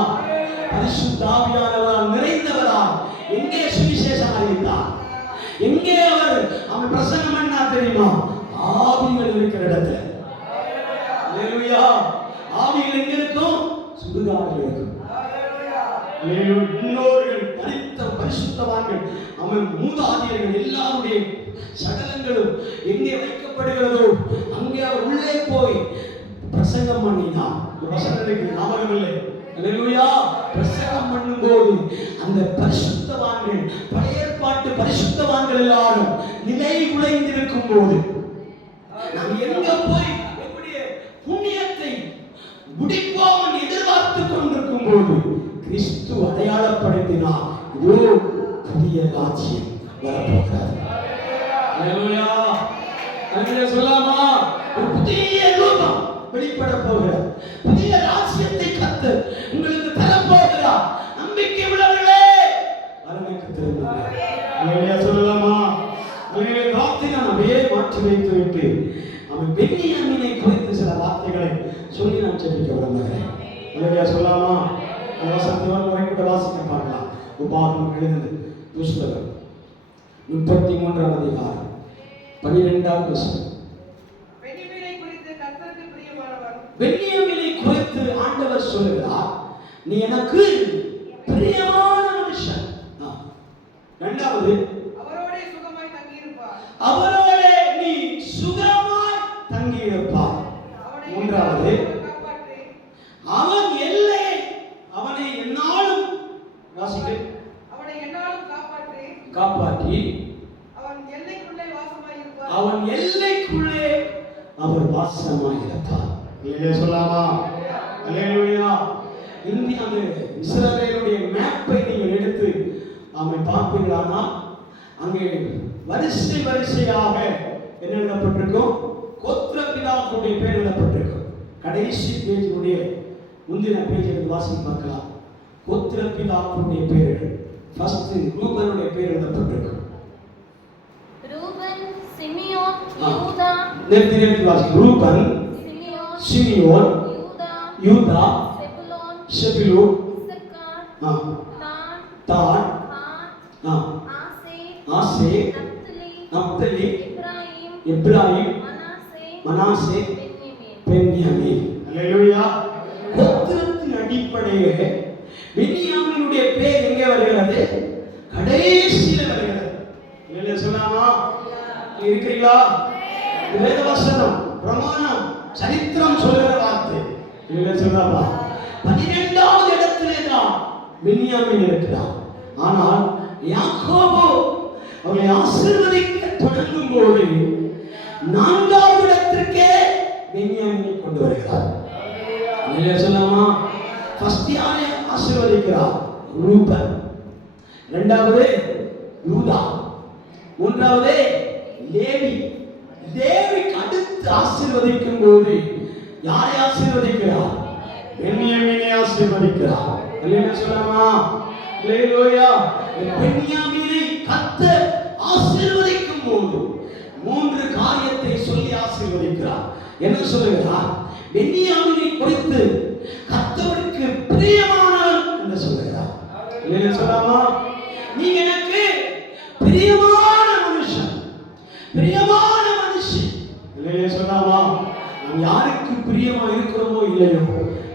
பரிசுத்த ஆவியானவரால் நிறைந்தவரால் எங்கே சுவிசேஷம் அறிவித்தார்? எங்கே அவன் பிரசங்கம் பண்ணா தெரியுமா? ஆவிகள் இருக்கிற இடத்துல. அல்லேலூயா. ஆவிகள் எங்க இருக்கும்? சுடுகாட்டில் இருக்கும். அல்லேலூயா. முன்னோர்கள் மரித்த பரிசுத்தவான்கள் அவன் மூதாதையர்கள் எல்லாருடைய சடலங்களும் எங்கே வைக்கப்படுகிறதோ அங்கே அவர் உள்ளே போய் பிரசங்கம் பண்ணினார். வசனங்களுக்கு ஞாபகம் இல்லை. அல்லேலூயா. பிரசங்கம் பண்ணும்போது அந்த பரிசுத்தவான்கள், பழைய ஏற்பாட்டு பரிசுத்தவான்கள் எல்லாரும் நிலை குலைந்திருக்கும் போது நாம் எங்க போய் எப்படியே புண்ணியத்தை முடிப்போம் எதிர்பார்த்து கொண்டிருக்கும் போது கிறிஸ்து அடையாளப்படுத்தினார். இதோ புதிய ராஜ்யம் வரப்போகிறது. அல்லேலூயா. அல்லேலூயா சொல்லலாமா? ஒரு புதிய ரூபம் வெளிப்பட போகிறார். புதிய ராஜ்யத்தை கர்த்தர் உங்களுக்கு தரப்போகிறார். நம்பிக்கை உள்ளவர்களே அரணுக்கு திரும்புங்கள். அல்லேலூயா சொல்லலாமா? அல்லேலூயா. வார்த்தை நான் அப்படியே மாற்றி வைத்து விட்டு அவன் பென்னியாமீனை குறித்து சில வார்த்தைகளை சொல்லி நான் ஜெபிக்க விரும்புகிறேன். அல்லேலூயா சொல்லலாமா? வசனத்தை கூட வாசிக்க பார்க்கலாம். உபாகமம் எழுதின புஸ்தகம் 33ஆம் அதிகாரம் 12ஆம் வசனம். பென்னியாமீனை குறித்து ஆண்டவர் சொல்லுகிறார், நீ எனக்கு பிரியமான மனுஷன். இரண்டாவது, அவரோட நீ சுகமாய் தங்கியிருப்பாய். மூன்றாவது, அவன் எல்லை அவனை உண்டாக்கி அவன் எல்லைக்குள்ளே அவர் வாசமாயிருப்பார். சொல்லாமா? அல்லேலூயா. இந்திய அந்த இஸ்ரவேலுடைய மேப்பை நீங்கள் எடுத்து அவன் பார்ப்பீர்களானா அங்கே வரிசை வரிசையாக என்ன எழுதப்பட்டிருக்கும்? கோத்திர பிதாக்களுடைய பேர் எழுதப்பட்டிருக்கும். கடைசி பேஜுடைய முந்தின பேஜ் எடுத்து வாசி பார்க்கலாம். கோத்திர பிதாக்களுடைய பேர்கள். ஃபர்ஸ்ட் ரூபனுடைய பேர் எழுதப்பட்டிருக்கும். ரூபன், சிமியோன், யூதா. நிறுத்தி வாசி. ரூபன், சிமியோன், யூதா, செபுலூன், இசக்கார், தான், ஆசேர், நப்தலி, எப்ராயிம், மனாசே, பென்யமீன். அல்லேலூயா. கோத்திரத்தின் அடிப்படையிலே பென்யாமீனுடைய பேர் எங்கே வருகிறது? கடைசியில் வருகிறது. இல்லையா? சொல்லாமா? இருக்கிறீங்களா? வேதவசனம், பிரமாணம், சரித்திரம் சொல்லுகிற வார்த்தை. இல்லையா? சொல்லாமா? 12வது இடத்திலே தான் பென்யாமீன் இருக்கிறார். ஆனால் யாக்கோபு அவரை ஆசீர்வதிக்க தொடங்கும் போது 4வது இடத்திற்கே பென்யாமீனை கொண்டு வருகிறார். இல்லையா? சொல்லாமா? ஃபர்ஸ்ட் யாரை ஆசீர்வதிக்கிறார்? ரூபன். 2வது யூதா. 3வது லேவி. லேவிக்கு அடுத்து ஆசீர்வதிக்கும் போது யாரை ஆசீர்வதிக்கிறார்? பென்யாமீனை ஆசீர்வதிக்கிறார். இல்லையா? சொல்லாமா? அல்லேலூயா. பென்யாமீனை கர்த்தர் ஆசீர்வதிக்கும் போது 3 காரியத்தை சொல்லி ஆசீர்வதிக்கிறார். என்ன சொல்லுகிறார்? பென்யாமீனை குறித்து கர்த்தருக்கு பிரியமானவன் என்று சொல்லுகிறார். இல்லையா? சொல்லாமா? நீ எனக்கு பிரியமான மனுஷன், பிரியமான மனுஷன். இல்லையா? சொல்லாமா? நாம் யாருக்கு பிரியமா இருக்கிறோமோ இல்லையோ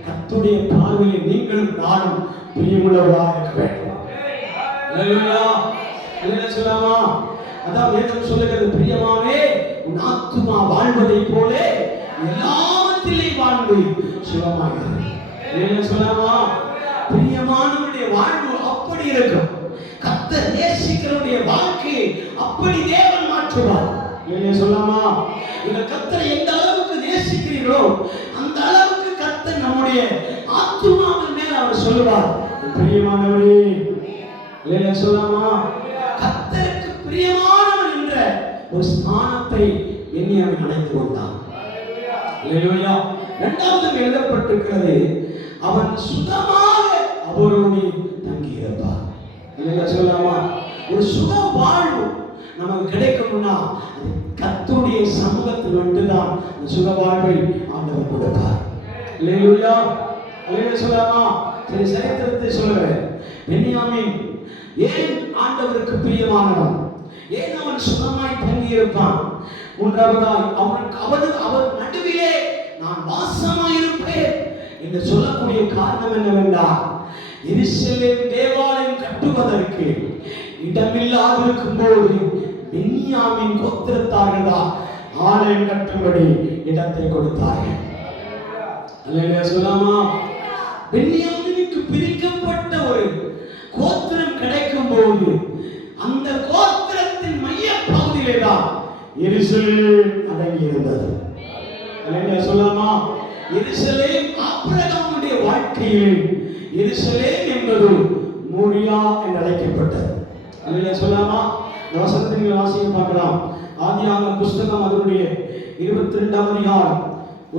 கர்த்தருடைய பார்வையில் நீங்களும் நானும் பிரியமுள்ளவர்களாக இருக்க வேண்டும். அல்லேலூயா. இல்லையா? சொல்லாமா? அதான் வேதம் சொல்லுகிறது, பிரியமாவே உன் ஆத்துமா வாழ்வதைப் போல எல்லாவற்றிலே வாழ்ந்து சுகமாக. இல்லையா? சொல்லாமா? பிரியமானவருடைய வாழ்வு அப்படி இருக்கும். கர்த்தர் நேசிக்கிறவருடைய வாழ்க்கையை அப்படி தேவன் மாற்றுவார். இல்லையா? சொல்லாமா? இந்த கர்த்தரை எந்த அளவுக்கு நேசிக்கிறீர்களோ அந்த அளவுக்கு கர்த்தர் நம்முடைய ஆத்துமாவின் மேல் அவர் சொல்லுவார், பிரியமானவரே. இல்லையா? சொல்லாமா? கர்த்தருக்கு பிரியமானவன் என்ற ஒரு ஸ்தானத்தை பென்யாமீன் அடைந்து கொண்டான். அல்லேலூயா. 2வது எழுதப்பட்டிருக்கிறது, அவன் சுகமாக அவரோடு தங்கியிருப்பார். இல்லையா? சொல்லாமா? ஒரு சுக வாழ்வு நமக்கு கிடைக்கணும்னா அது கர்த்தருடைய சமூகத்தில் மட்டும்தான் அந்த சுக வாழ்வை ஆண்டவர் கொடுப்பார். அல்லேலூயா. அல்லேலூயா. சொல்லாமா? சரி, சரித்திரத்தை சொல்லுகிறேன். பென்யாமீன் ஏன் ஆண்டவருக்கு பிரியமானவன்? ஏன் அவன் சுகமாய் தங்கியிருப்பான்? 3வதாய் அவர் நடுவிலே நான் வாசமாயிருப்பேன் என்று சொல்லக்கூடிய காரணம் என்னவென்றால், எருசலேம் தேவாலயம் கட்டுவதற்கு இடமில்லாதிருக்கும் போது பென்யாமீன் கோத்திரத்தார்கள் தான் ஆலயம் கட்டும்படி இடத்தை கொடுத்தார்கள். அல்லேலூயா. சொல்லாமா? பென்யாமீனுக்கு பிரிக்கப்பட்ட ஒரு கோத்திரம் கிடைக்கும் போது அந்த கோத்திரத்தின் மைய பகுதியிலே தான் எருசலேம் அடங்கி இருந்தது. அல்லேலூயா. சொல்லாமா? எருசலேம் ஆபிரகாமுடைய வாழ்க்கையில் எருசலேம் என்பது மோரியா என்று அழைக்கப்பட்டது. அல்லேலூயா. சொல்லாமா? இந்த வசனத்தை நீங்கள் வாசிக்க பார்க்கலாம். ஆதியாகமம் புஸ்தகம் அதனுடைய 22ஆம் அதிகாரம்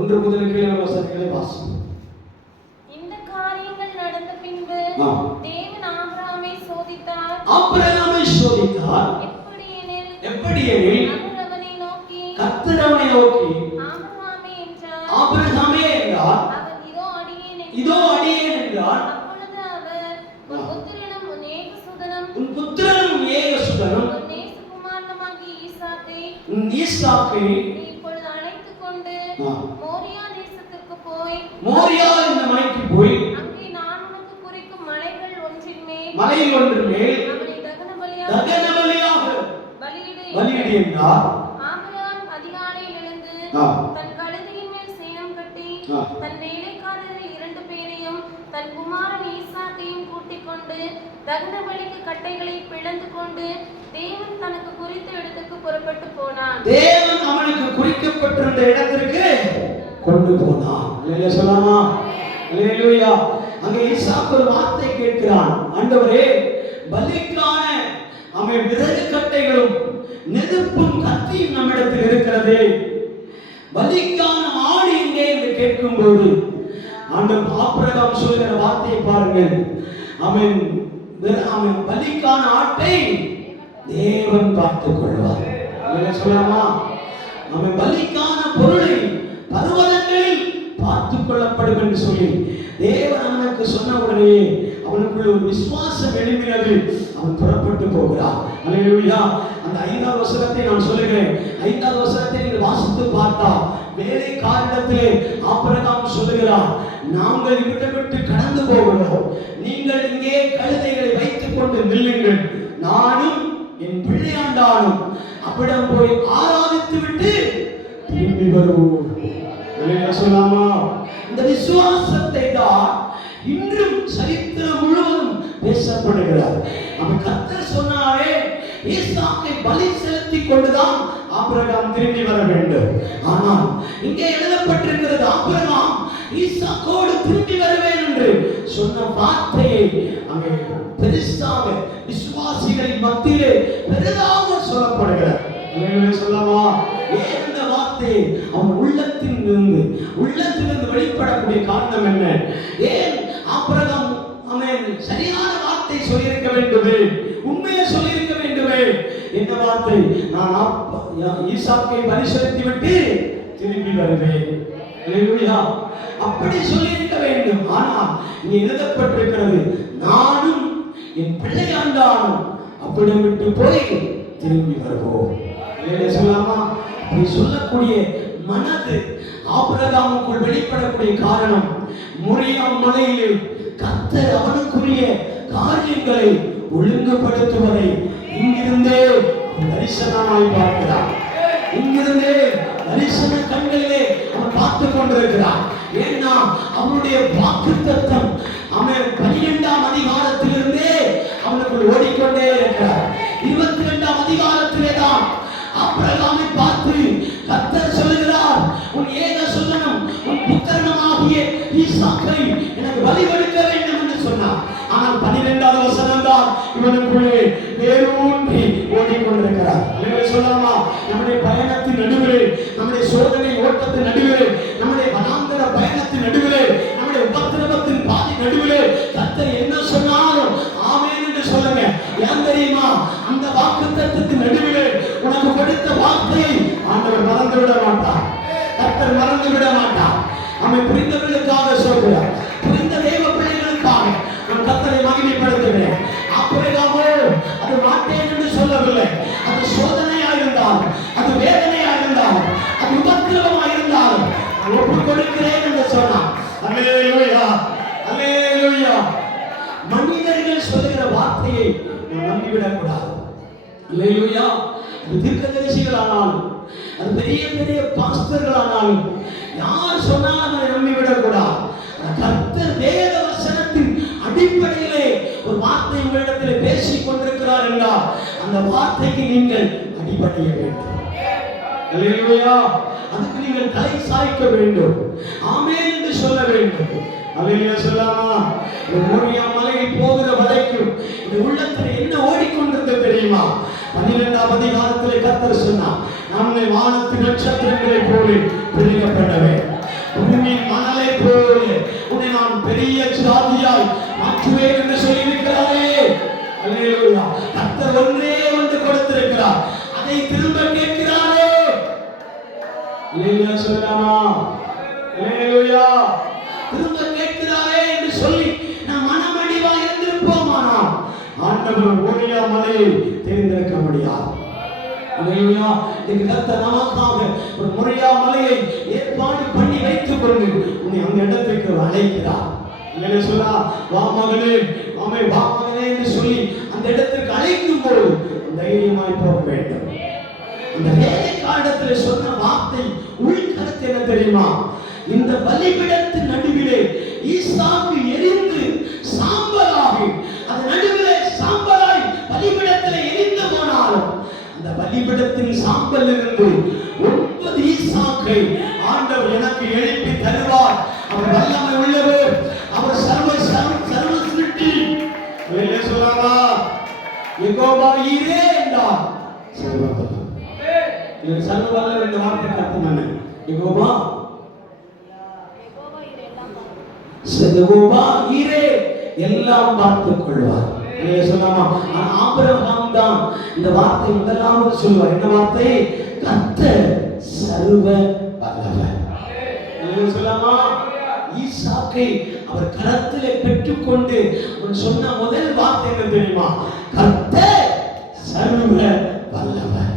1 முதல் 7 வசனங்களை வாசிப்போம். இந்த காரியங்கள் நடந்த பின்பு தேவன் ஆபிரகாமை சோதித்தார். எப்படியெனில் கர்த்தர் அவனை நோக்கி ஆபிரகாமே என்றார். இதோ அடியேன் என்றார். அப்பொழுது அவர், உன் புத்திரனும் உன் ஏகசுதனும் ஈசாக்கை இப்பொழுது அழைத்துக் கொண்டு மோரியா தேசத்துக்கு போய், மோரியா என்ற மலைக்கு போய், அங்கே நான் உனக்கு குறிக்கும் மலையில் ஒன்றின் மேல் அவனை தகன பலியாக பலியிடு என்றார். ஆபிரகாம் அதிகாலையில் எழுந்து தன் கழுதையின் மேல் சேணம் கட்டி தன் வேலைக்காரரில் 2 பேரையும் தன் குமாரன் ஈசாக்கையும் கூட்டிக் கொண்டு கொண்டு தகன பலிக்கு கட்டைகளை பிளந்து கொண்டு தேவன் தனக்கு குறித்த இடத்துக்கு புறப்பட்டு போனான். தேவன் அவனுக்கு குறிக்கப்பட்டிருந்த இடத்திற்கு கொண்டு போனான். அல்லேலூயா சொல்லலாமா? அல்லேலூயா. அங்கே ஈசாக்கு ஒரு வார்த்தை கேட்கிறான், ஆண்டவரே, பலிக்கான அவன் விறகு கட்டைகளும் நெருப்பும் கத்தியும் நம்மிடத்தில் இருக்கிறதே, பலிக்கான ஆடு எங்கே என்று கேட்கும்போது ஆண்டவர் ஆபிரகாம் சொல்கிற வார்த்தையை பாருங்கள். அவன் பலிக்கான ஆட்டை தேவன் பார்த்துக் கொள்வார். சொல்லலாமா? அவன் பலிக்கான பொருளை பர்வதங்களில் பார்த்துக் கொள்ளப்படும் என்று சொல்லி தேவன் அவனுக்கு சொன்ன உடனே அவனுக்குள்ள ஒரு விசுவாசம் எழும்பினது. அவன் புறப்பட்டு போகிறான். அல்லேலூயா. அந்த 5வது வசனத்தை நான் சொல்லுகிறேன். 5வது வசனத்தை நீங்கள் வாசித்து பார்த்தா வேலைக்காரனிடத்திலே ஆபிரகாம் சொல்லுகிறார், நாங்கள் விட்டு கடந்து போகிறோம், நீங்கள் இங்கே கழுதைகளை வைத்துக் கொண்டு நில்லுங்கள், நானும் என் பிள்ளையாண்டானும் அப்பிடம் போய் ஆராதித்து விட்டு திரும்பி வருவோம். சொல்லலாமா? இந்த விசுவாசத்தை தான் இன்றும் சரித்திரம் முழுவதும் பேசப்படுகிறார். அவன் கர்த்தர் சொன்னாரே, ஈசாக்கை பலி செலுத்திக் கொண்டுதான் ஆபிரகாம் திரும்பி வர வேண்டும். ஆனால் இங்கே எழுதப்பட்டிருக்கிறது, ஆபிரகாம் ஈசாக்கோடு திரும்பி வருவேன் என்று சொன்ன வார்த்தையை அங்கே பெருசாக விசுவாசிகளின் மத்தியிலே பெரிதாக சொல்லப்படுகிறார். சொல்லலாமா? ஏன் இந்த வார்த்தை அவன் உள்ளத்திலிருந்து வெளிப்படக்கூடிய காரணம் என்ன? ஏன் ஆபிரகாம் அவன் சரியான வார்த்தை சொல்லியிருக்க வேண்டுமே, உண்மையை சொல்லியிருக்க வேண்டுமே. என்ன வார்த்தை? நான் ஈசாக்கை பலி செலுத்தி விட்டு திரும்பி வருவேன். அல்லேலூயா. அப்படி சொல்லியிருக்க வேண்டும். ஆனால் இங்கே எழுதப்பட்டிருக்கிறது, நானும் என் பிள்ளையாண்டானும் அப்படி விட்டு போய் திரும்பி வருவோம். சொல்லலாமா? அப்படி சொல்லக்கூடிய மனது ஆபிரகாமுக்குள் வெளிப்படக்கூடிய காரணம், மோரியா மலையில் கர்த்தர் அவனுக்குரிய காரியங்களை ஒழுங்குபடுத்துவதை இங்கிருந்தே தரிசனமாய் பார்க்கிறார். இங்கிருந்தே தரிசன கண்களிலே அவன் பார்த்துக் கொண்டிருக்கிறான். ஏன்னா அவனுடைய வாக்குத்தத்தம் அவன் 12ஆம் அதிகாரத்திலிருந்தே அவனுக்குள் ஓடிக்கொண்டே இருக்கிறார். 22ஆம் அதிகாரத்திலே தான் ஆபிரகாமை பார்த்து கர்த்தர் சொல்லுகிறார், உன் ஏக சுதனம் உன் புத்திரனாகிய ஈசாக்கை எனக்கு பலிகொடுக்க வேண்டும் என்று சொன்னார். ஆனால் 12வது வசனம் தான் இவனுக்குள்ளே வேரூன்றி ஓடிக்கொண்டிருக்கிறார். சொல்லலாமா? நம்முடைய பயணத்தின் நடுவிலே, நம்முடைய சோதனை ஓட்டத்தின் நடுவிலே, நம்முடைய வனாந்தர பயணத்தின் நடுவிலே, நம்முடைய உபத்திரவத்தின் பாதி நடுவிலே கர்த்தர் என்ன சொன்னாலும் ஆமென் என்று சொல்லுங்க. ஏன் தெரியுமா? அந்த வாக்குத்தத்தத்தின் நடுவிலே உனக்கு கொடுத்த வார்த்தையை ஆண்டவர் மறந்து விட மாட்டார். கர்த்தர் மறந்து விட மாட்டார். அவன் புரிந்தவர்களுக்காக சொல்கிறார், புரிந்த தேவ பிள்ளைகளுக்காக நான் கர்த்தரை மகிமைப்படுத்துகிறேன். ஆபிரகாமோ அது மாட்டேன் என்று சொல்லவில்லை. அது சோதனையா இருந்தாலும், அது வேதனையா இருந்தாலும், அது உபத்திரவமா இருந்தாலும் நான் ஒப்புக் கொடுக்கிறேன் என்று சொன்னான். அல்லேலூயா, அல்லேலூயா. மனிதர்கள் சொல்லுகிற வார்த்தையை நாம் நம்பிவிடக் கூடாது. அல்லேலூயா. அது தீர்க்கதரிசிகள் ஆனாலும், அது பெரிய பெரிய பாஸ்டர்கள் ஆனாலும், யார் சொன்னாலும் அதை நம்பிவிடக் கூடாது. கர்த்தர் வேத வசனத்தின் அடிப்படையிலே ஒரு வார்த்தை உங்களிடத்தில் பேசிக் கொண்டிருக்கிறார் என்றால் அந்த வார்த்தைக்கு நீங்கள் அடிபணிய வேண்டும். அல்லேலூயா. அதுக்கு நீங்கள் தலை சாய்க்க வேண்டும். ஆமென் என்று சொல்ல வேண்டும். அல்லேலூயா சொல்லலாமா? மோரியா மலையில் போகிற வரைக்கும் இந்த உள்ளத்தில் என்ன ஓடிக்கொண்டிருந்தது தெரியுமா? 12ஆம் அதிகாரத்திலே கர்த்தர் சொன்னார், நம்மை வானத்து நட்சத்திரங்களை போல பெருகப்பட்டவன், பூமியின் மணலை போல உன்னை நான் பெரிய ஜாதியாய் மாற்றுவேன் என்று சொல்லியிருக்கிறாரே. அல்லேலூயா. கர்த்தர் ஒன்றே ஒன்று கொடுத்திருக்கிறார், அதை திரும்ப கேட்கிறாரே. அல்லேலூயா சொல்லலாமா? அல்லேலூயா. திரும்ப கேட்கிறாரே என்று சொல்லி நாம் மனமடிவா இருந்திருப்போமானால் ஆண்டவர் மோரியா மலையை தேர்ந்தெடுக்க முடியாது. அல்லேலூயா. இந்த கர்த்தர் நமக்காக ஒரு மோரியா மலையை ஏற்பாடு பண்ணி வைத்துக் கொண்டு உன்னை அந்த இடத்துக்கு அழைக்கிறார். அல்லேலூயா சொல்லா, வா மகனே, ஆமே வா மகனே என்று சொல்லி அந்த இடத்திற்கு அழைக்கும் போது தைரியமாய் போக வேண்டும். அந்த வேலைக்காரனிடத்தில் சொன்ன வார்த்தை உள்கருத்து என்ன தெரியுமா? இந்த பலிபீடத்தின் நடுவிலே ஈசாக்கு எரிந்து சாம்பலாகி அது இல்லாததிலிருந்து 9 ஈசாக்கை ஆண்டவர் எனக்கு எழுப்பி தருவார். அவர் வல்லமை உள்ளவர், அவர் சர்வ சிருஷ்டி. சொல்லலாமா? யெகோவா ஈரே என்றார். சர்வ வல்லவர் என்ற வார்த்தை அர்த்தம் என்ன? யெகோவா ஈரே, எல்லாம் பார்த்துக் கொள்வார். சொல்லலாமா? ஆபிரகாம் தான் இந்த வார்த்தை முதலாவது சொல்வார். என்ன வார்த்தை? கர்த்தர் சர்வ வல்லவர். சொல்லலாமா? ஈசாக்கை அவர் கரத்திலே பெற்றுக்கொண்டு அவன் சொன்ன முதல் வார்த்தை என்ன தெரியுமா? கர்த்தர் சர்வ வல்லவர்.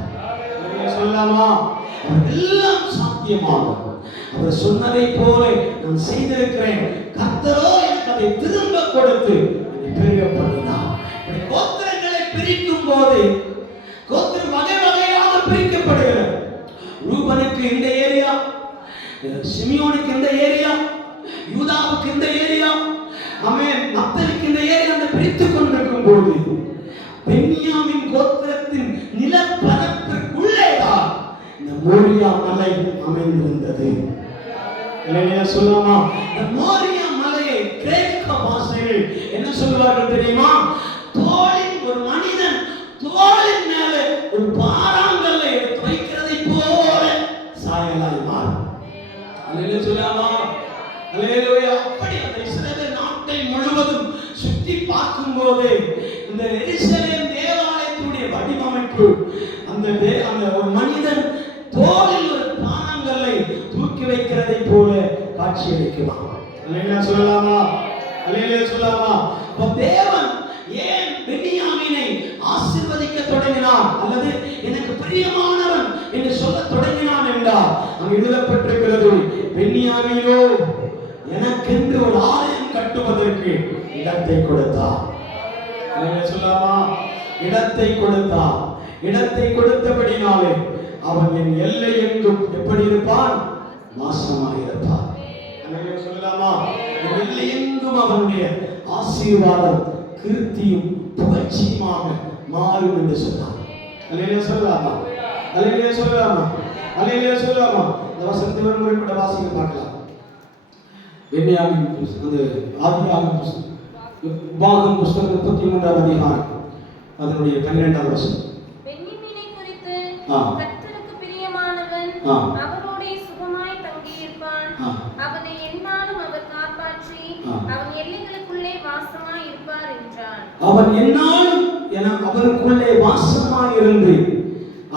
சொல்லலாமா? எல்லாம் சாத்தியமாகும். அவர் சொன்னதை போல நான் செய்திருக்கிறேன். கர்த்தரோ எனக்கு அதை திரும்ப கொடுத்து பெருக பண்ணினார். கோத்திரங்களை பிரிக்கும் போது கோத்திரம் வகை வகையாக பிரிக்கப்படுகிறது. ரூபனுக்கு இந்த ஏரியா, சிமியோனுக்கு இந்த ஏரியா, யூதாவுக்கு இந்த ஏரியா, ஆமென், நப்தலிக்கு இந்த ஏரியா என்று பிரித்துக் கொண்டிருக்கும் போது பென்யாமின் கோத்திரத்தின் நிலப்பரப்பிற்குள்ளேதான் இந்த மோரியா மலை அமைந்திருந்தது. சொல்லலாமா? இந்த மோரியா மலையை கிரேக்க பாஷையில் என்ன சொல்வார்கள் தெரியுமா? தோளின் ஒரு மனிதன் தோளின் மேலே ஒரு பாறாங்கல்லை எடுத்து வைக்கிறதை போல சாயலாய் மாறும். அல்லேலூயா சொல்லலாமா? அல்லேலூயா. அப்படி அந்த இஸ்ரவேல் நாட்டை முழுவதும் சுற்றி பார்க்கும் போது இந்த எருசலேம் தேவாலயத்துடைய வடிவமைப்பு அந்த ஒரு மனிதன் தோளில் ஒரு பாறாங்கல்லை தூக்கி வைக்கிறதை போல காட்சி அளிக்கலாம். அல்லேலூயா சொல்லலாமா? அல்லேலூயா சொல்லலாமா? அப்ப தேவன் ஏன் பென்யாமீனை ஆசீர்வதிக்க தொடங்கினார் அல்லது எனக்கு பிரியமானவன் என்று சொல்ல தொடங்கினான் என்றால் அங்கு எழுதப்பட்டிருக்கிறது, பென்யாமீனோ எனக்கென்று ஒரு ஆலயம் கட்டுவதற்கு இடத்தை கொடுத்தார். அல்லேலூயா சொல்லலாமா? இடத்தை கொடுத்தார். இடத்தை கொடுத்தபடினாலே அவன் என் எல்லை எங்கும் எப்படி இருப்பான்? மாசமாக இருப்பான். அல்லேலூயா சொல்லலாமா? எல்லை எங்கும் அவனுடைய ஆசீர்வாதம் கீர்த்தியும் புகழ்ச்சியுமாக மாறும் என்று சொன்னார். அல்லேலூயா சொல்லலாமா? அல்லேலூயா சொல்லலாமா? அல்லேலூயா சொல்லலாமா? இந்த வசனத்தை ஒரு முறை கூட வாசிக்க பார்க்கலாம். பென்யாமீன் அந்த ஆதியாகமம் புத்தகம், உபாகமம் புத்தகம் 33ஆம் அதிகாரம் அதனுடைய 12ஆவது வசனம். பென்யமீனை குறித்து கர்த்தருக்கு பிரியமானவன் அவரோடே சுகமாய் தங்கியிருப்பான். அவனை எந்நாளும் அவர் காப்பாற்றி அவன் எல்லைகளுக்குள்ளே வாசமாய் இருப்பார் என்றார். அவன் எந்நாளும் அவனுக்குள்ளே வாசமாய் இருந்து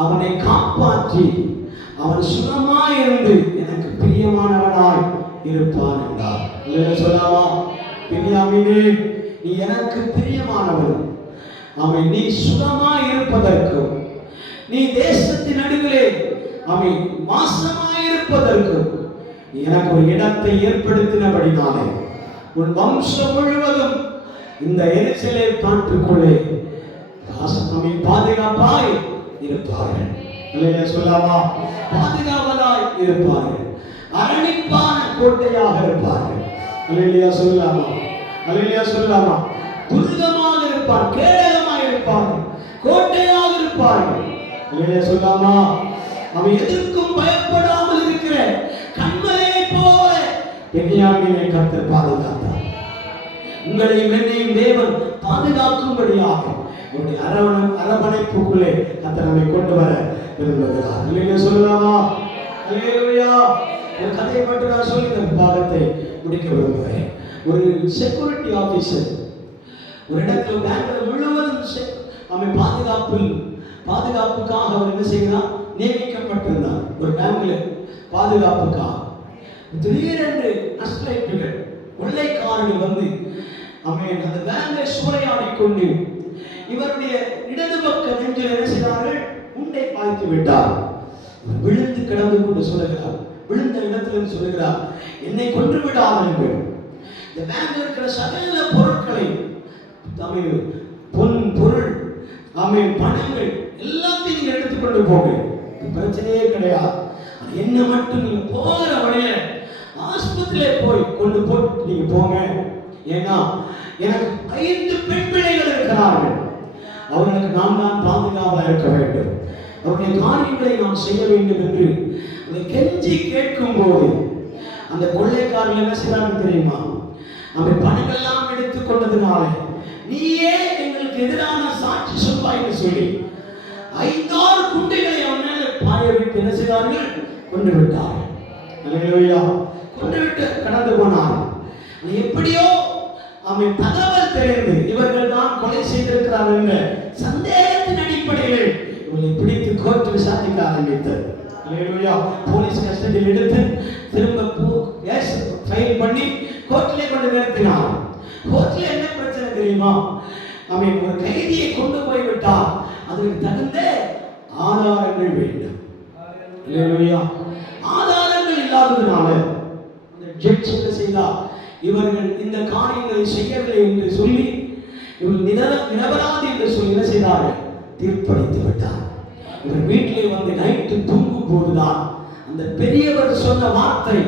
அவனை காப்பாற்றி அவன் சுகமாய் இருந்து எனக்கு பிரியமானவனாய் இருப்பான் என்றார். சொல்லலாமா? பென்யாமீனே, நீ எனக்கு பிரியமானவன். அவன் நீ சுகமாய் இருப்பதற்கும் நீ தேசத்தின் நடுவிலே அவன் மாசமாய் இருப்பதற்கும் எனக்கு ஒரு இடத்தை ஏற்படுத்தினபடினாலே உன் வம்சம் முழுவதும் இந்த எருசலேம் நாட்டுக்குள்ளே நம்மை பாதுகாப்பாய் இருப்பார்கள். அல்லேலூயா சொல்லலாமா? பாதுகாவலாய் இருப்பார்கள், அரணிப்பான கோட்டையாக இருப்பார்கள். அல்லேலூயா சொல்லலாமா? அல்லேலூயா சொல்லலாமா? துரிதமாக இருப்பார், கேடகமாக இருப்பார்கள், கோட்டையாக இருப்பார்கள். அல்லேலூயா சொல்லலாமா? அவன் எதற்கும் பயப்படாமல் இருக்கிற கண்மலையை போல பென்யாமீனை கர்த்தர் பாதுகாத்தார். உங்களையும் என்னையும் தேவன் பாதுகாக்கும்படியாக உங்களுடைய அரவணைப்புக்குள்ளே கர்த்தர் நம்மை கொண்டு வர விரும்புகிறார். அல்லேலூயா சொல்லலாமா? அல்லேலூயா. ஒரு கதையை மட்டும் நான் சொல்லி இந்த பாடத்தை முடிக்க விரும்புகிறேன். ஒரு செக்யூரிட்டி ஆபீசர் ஒரு இடத்துல பேங்க்ல முழுவதும் அவன் பாதுகாப்புக்காக அவர் என்ன செய்கிறார்? நியமிக்கப்பட்டிருந்தார் ஒரு பேங்க்ல பாதுகாப்புக்காக. திடீரென்று நஷ்டலைட்டுகள் கொள்ளைக்காரர்கள் வந்து அவன் அந்த பேங்கை சூறையாடி கொண்டு இவருடைய இடது பக்க நெஞ்சில் என்ன செய்தார்கள்? குண்டை பாய்த்து விட்டார். விழுந்து கிடந்து கொண்டு சொல்லுகிறார், விழுந்த இடத்துல சொல்லுகிறார், என்னை கொன்று விடாதீர்கள். இந்த பேங்க்ல இருக்கிற சகல பொருட்களை பொன் பொருள் பணங்கள் எல்லாத்தையும் நீங்க எடுத்துக்கொண்டு போங்க, பிரச்சனையே கிடையாது. என்ன மட்டும் நீங்க போகிற வழியில ஆஸ்பத்திரியில போய் கொண்டு போட்டு நீங்க போங்க. ஏன்னா எனக்கு 5 பெண் பிள்ளைகள் இருக்கிறார்கள், அவர்களுக்கு நான் தான் பாதுகாவலா இருக்க வேண்டும். அவருடைய காரியங்களை நாம் செய்ய வேண்டும் என்று அந்த கெஞ்சி கேட்கும் போது அந்த கொள்ளைக்காரர்கள் என்ன செய்யறாங்க தெரியுமா? அவன் பணங்கள் எல்லாம் எடுத்துக் கொண்டதுனால நீயே எங்களுக்கு எதிரான சாட்சி சொல்வாய்ன்னு சொல்லி 5-6 குண்டைகளை அவன் மேல பாய விட்டு என்ன செய்தார்கள்? கொண்டு விட்டார்கள். அல்லேலூயா. கொண்டு விட்டு கடந்து போனார். எப்படியோ அவன் தகவல் தெரிந்து இவர்கள் தான் கொலை செய்திருக்கிறார்கள் என்ற சந்தேகத்தின் அடிப்படையில் இவர்களை பிடித்து கோர்ட் விசாரிக்க ஆரம்பித்தார். அல்லேலூயா. போலீஸ் கஸ்டடியில் எடுத்து திரும்ப கேஸ் ஃபைல் பண்ணி கோர்ட்டிலே கொண்டு நிறுத்தினார். கோர்ட்டில் என்ன பிரச்சனை தெரியுமா? அவன் ஒரு கைதியை கொண்டு போய் விட்டார், அதற்கு தகுந்த ஆதாரங்கள் வேண்டும். அல்லேலூயா. ஆதாரங்கள் இல்லாததுனால அந்த ஜட்ஜ் என்ன செய்தார்? இவர்கள் இந்த காரியங்களை செய்யவில்லை என்று சொல்லி இவர்கள் நிரபராதி என்று சொல்லி என்ன செய்தார்கள்? தீர்ப்பளித்து விட்டார். இவர் வீட்டிலே வந்து நைட்டு தூங்கும் போதுதான் அந்த பெரியவர் சொன்ன வார்த்தை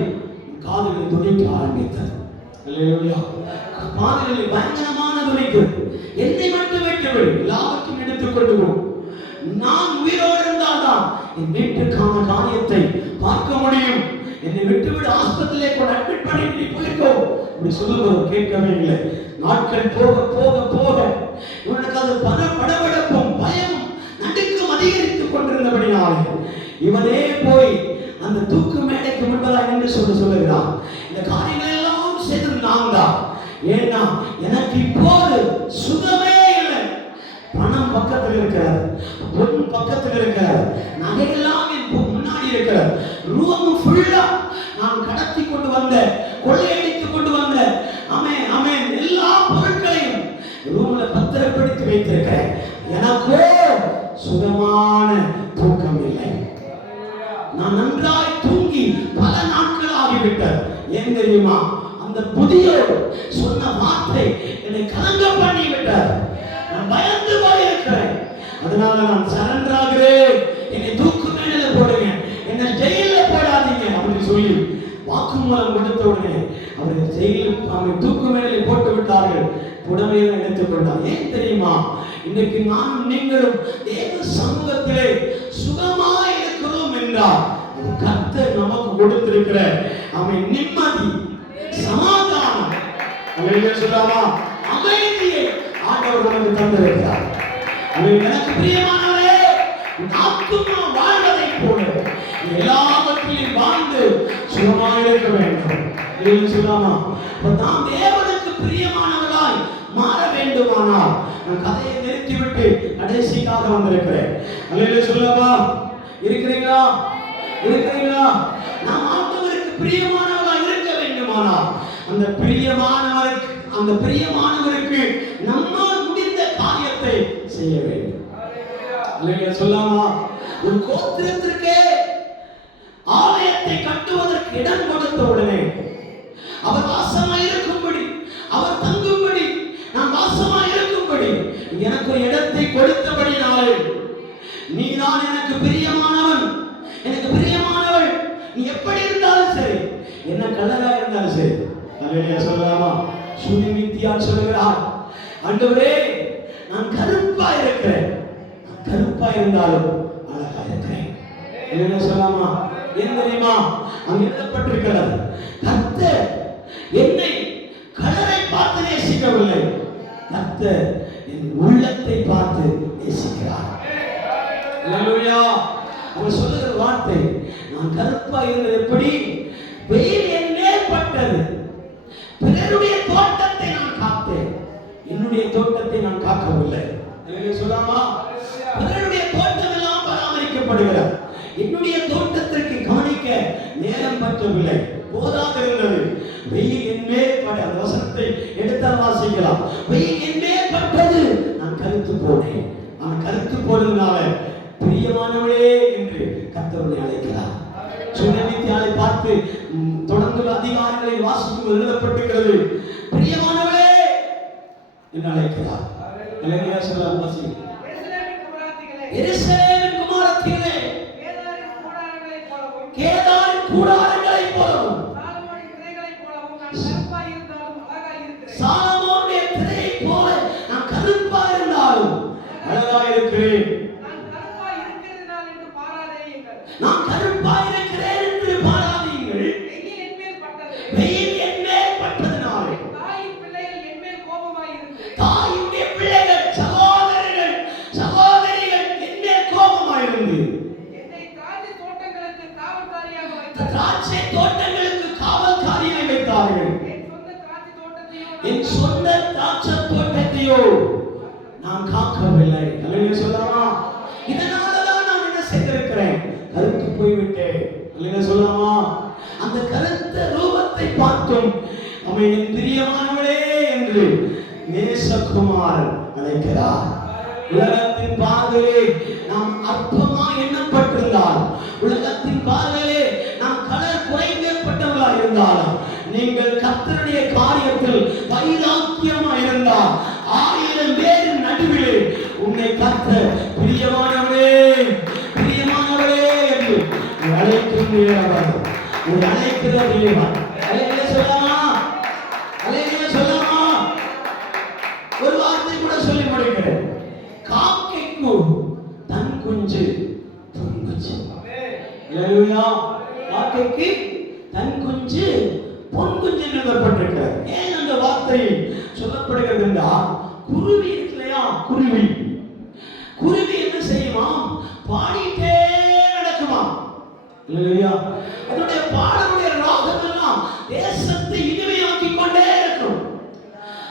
காதுகளில் துணிக்க ஆரம்பித்தது. அல்லேலூயா. காதுகளில் பயங்கரமான துணிக்கு, என்னை மட்டும் விட்டுவிடு, எல்லாவற்றையும் எடுத்துக்கொண்டு போ, நான் உயிரோடு இருந்தால்தான் என் வீட்டுக்கான காரியத்தை பார்க்க முடியும், என்னை விட்டுவிடு, ஆஸ்பத்திரியிலே கூட அட்மிட் பண்ணி போயிருக்கோ அப்படி சொல்லும்போது கேட்கவே இல்லை. நாட்கள் போக போக போக இவனுக்கு அது படபடப்பும் பயமும் நடுக்கும் அதிகரித்துக் கொண்டிருந்தபடினாலே இவனே போய் அந்த தூக்கு மேடைக்கு முன்பதாக என்று சொல்லுகிறான், இந்த காரியங்கள் எல்லாம் செய்து நான் தான். ஏன்னா எனக்கு இப்போது சுகமே இல்லை. பணம் பக்கத்தில் இருக்கிறது, பொன் பக்கத்தில் இருக்கிறது, நகையெல்லாம் என் முன்னாடி இருக்கிறது, ரூம் ஃபுல்லா நான் கடத்தி கொண்டு வந்த, கொள்ளையடித்து கொண்டு வந்த அமேன் அமேன் எல்லா பொருட்களையும் ரூம்ல பத்திரப்படுத்தி வைத்திருக்கிறேன். எனக்கோ சுகமான தூக்கம் இல்லை. நான் நன்றாய் தூங்கி பல நாட்கள் ஆகிவிட்டது. ஏன் தெரியுமா? அந்த புதியோர் சொன்ன வார்த்தை என்னை கலங்க பண்ணி விட்டார். நான் பயந்து போயிருக்கிறேன். அதனால நான் சரண்டர் ஆகிறேன், என்னை தூக்கு மேடையில போடுங்க, என்னை ஜெயில போடாதீங்க அப்படின்னு சொல்லி வாக்குமூலம் கொடுத்த உடனே அவர்கள் ஜெயிலில் அவரை தூக்கு மேடையில போட்டு விட்டார்கள். புடவையை எடுத்துக் கொண்டார். ஏன் தெரியுமா? இன்னைக்கு நானும் நீங்களும் தேவ சமூகத்திலே சுகமாய் இருக்கிறோம் என்றால் அது கர்த்தர் நமக்கு கொடுத்திருக்கிற அவன் நிம்மதி, சமாதானம், சொல்லாமா அமைதியை ஆண்டவர் நமக்கு தந்திருக்கிறார். எனக்கு பிரியமானவரே, ஆத்துமா வாழ்வதை போல எல்லாவற்றிலும் வாழ்ந்து சுகமாக இருக்க வேண்டும். சொல்லாமா நாம் தேவனுக்கு பிரியமானவர்களாய் மாற வேண்டுமானால் நான் கதையை நிறுத்திவிட்டு கடைசியாக வந்திருக்கிறேன். அல்லேலூயா சொல்லவா? இருக்கிறீங்களா? இருக்கிறீங்களா? நாம் ஆண்டவருக்கு பிரியமானவர்களாய் இருக்க வேண்டுமானால் அந்த பிரியமானவருக்கு நம்மால் முடிந்த காரியத்தை செய்ய வேண்டும். அல்லேலூயா சொல்லாமா? ஒரு கோத்திரத்திற்கே ஆலயத்தை கட்டுவதற்கு இடம் கொடுத்த உடனே அவர் வாசமாய் இருக்கும்படி, அவர் தங்கும்படி, நான் வாசமாய் இருக்கும்படி எனக்கு ஒரு இடத்தை கொடுத்தபடினாலே நீதான் எனக்கு பிரியமானவன், எனக்கு பிரியமானவள், நீ எப்படி இருந்தாலும் சரி, என்ன கலரா இருந்தாலும் சரி. அல்லேலூயா சொல்லலாமா? சுனிமித்தியான் சொல்லுகிறார், ஆண்டவரே நான் கருப்பா இருக்கிறேன், நான் கருப்பா இருந்தாலும் அழகா இருக்கிறேன். அல்லேலூயா சொல்லலாமா? ஏன் தெரியுமா? அங்கு எழுதப்பட்டிருக்கிறது, கர்த்தர் என்னை கலரை பார்த்து நேசிக்கவில்லை, கர்த்தர் என் உள்ளத்தை பார்த்து நேசிக்கிறார். அல்லேலூயா. அவர் சொல்லுகிற வார்த்தை, நான் கருப்பா இருந்தது எப்படி? வெயில் என்னே பட்டது, பிறருடைய தோட்டத்தை நான் காத்தேன், என்னுடைய தோட்டத்தை நான் காக்கவில்லை. சொல்லாமா? பிறருடைய தோட்டம் எல்லாம் பராமரிக்கப்படுகிறது, என்னுடைய தோட்டத்திற்கு கவனிக்க நேரம் பற்றவில்லை, போதாக இருந்தது. வெயில் என்னே பட, அந்த வசனத்தை எடுத்தால் வாசிக்கலாம். வெயில் என்னே பட்டது, நான் கருத்து போனேன். நான் கருத்து போனதுனால பிரியமானவளே என்று கர்த்தர் அழைக்கிறார். சுனமித்தியாளை பார்த்து தொடர்ந்து அதிகாரங்களை வாசிக்கும் எழுதப்பட்டிருக்கிறது, பிரியமானவளே என்று அழைக்கிறார். அல்லேலூயா சொல்லலாம். வாசி. எருசலேமின் குமாரத்திகளே, கேதாரின் கூடாரங்களைப் போலவும் சாலமோனுடைய திரையைப் போல நான் கருப்பா இருந்தாலும் அழகா இருக்கிறேன். நான் காக்கவில்லை. அல்லேலூயா சொல்லலாமா? இதனாலதான் நான் என்ன செய்திருக்கிறேன், கருத்து போய்விட்டேன். அல்லேலூயா சொல்லலாமா? அந்த கருத்த ரூபத்தை பார்த்தும் அவன் என் பிரியமானவளே என்று நேசகுமார் அழைக்கிறார். உலகத்தின் பார்வையிலே நாம் அற்பமா எண்ணப்பட்டிருந்தால், உலகத்தின் பார்வையிலே நாம் கலர் குறைந்தப்பட்டவர்களா இருந்தாலும், நீங்கள் கர்த்தருடைய காரியத்தில் வைராக்கியமா இருந்தால் 1000 பேர் நடுவிலே உன்னை கர்த்தர் பிரியமானவளே பிரியமானவளே என்று அழைக்கும் தேவன், அழைக்கிற தேவன். அல்லேலூயா சொல்லலாமா? அல்லேலூயா சொல்லலாமா? ஒரு வார்த்தை கூட சொல்லி முடிக்கிறேன். காக்கைக்கு தன் குஞ்சு பொன் குஞ்சு. அல்லேலூயா. காக்கைக்கு தன் குஞ்சு பொன் குஞ்சு எழுதப்பட்டிருக்கிறது. ஏன் அந்த வார்த்தை சொல்லப்படுகிறது என்றால், குருவி இருக்கு இல்லையா, குருவி குருவி என்ன செய்யுமா, பாடிட்டே நடக்குமா. அல்லேலூயா. அதனுடைய பாடலுடைய ராகம் எல்லாம் தேசத்தை இனிமையாக்கி கொண்டே இருக்கும்.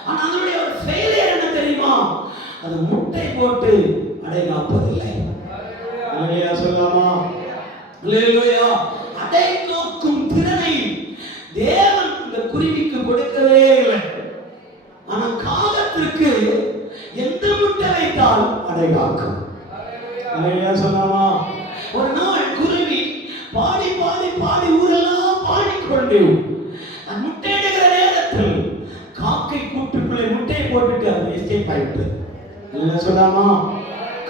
ஆனா அதனுடைய ஒரு ஃபெயிலியர் என்ன தெரியுமா, அது முட்டை போட்டு அடை காப்பதில்லை. அல்லேலூயா சொல்லலாமா? அல்லேலூயா. அடை காக்கும் திறனை தேவன் இந்த குருவிக்கு கொடுக்கவே இல்லை. ஆனா காகத்திற்கு எந்த முட்டை வைத்தால் அடை காக்கும். அல்லேலூயா சொல்லலாமா? ஒரு நாள் குருவி பாடி பாடி பாடி ஊரெல்லாம் பாடிக்கொண்டு அந்த முட்டையிடுகிற நேரத்தில் காக்கை கூட்டுக்குள்ளே முட்டையை போட்டுட்டு அது எஸ்கேப் ஆயிட்டு. என்ன சொல்லாமா?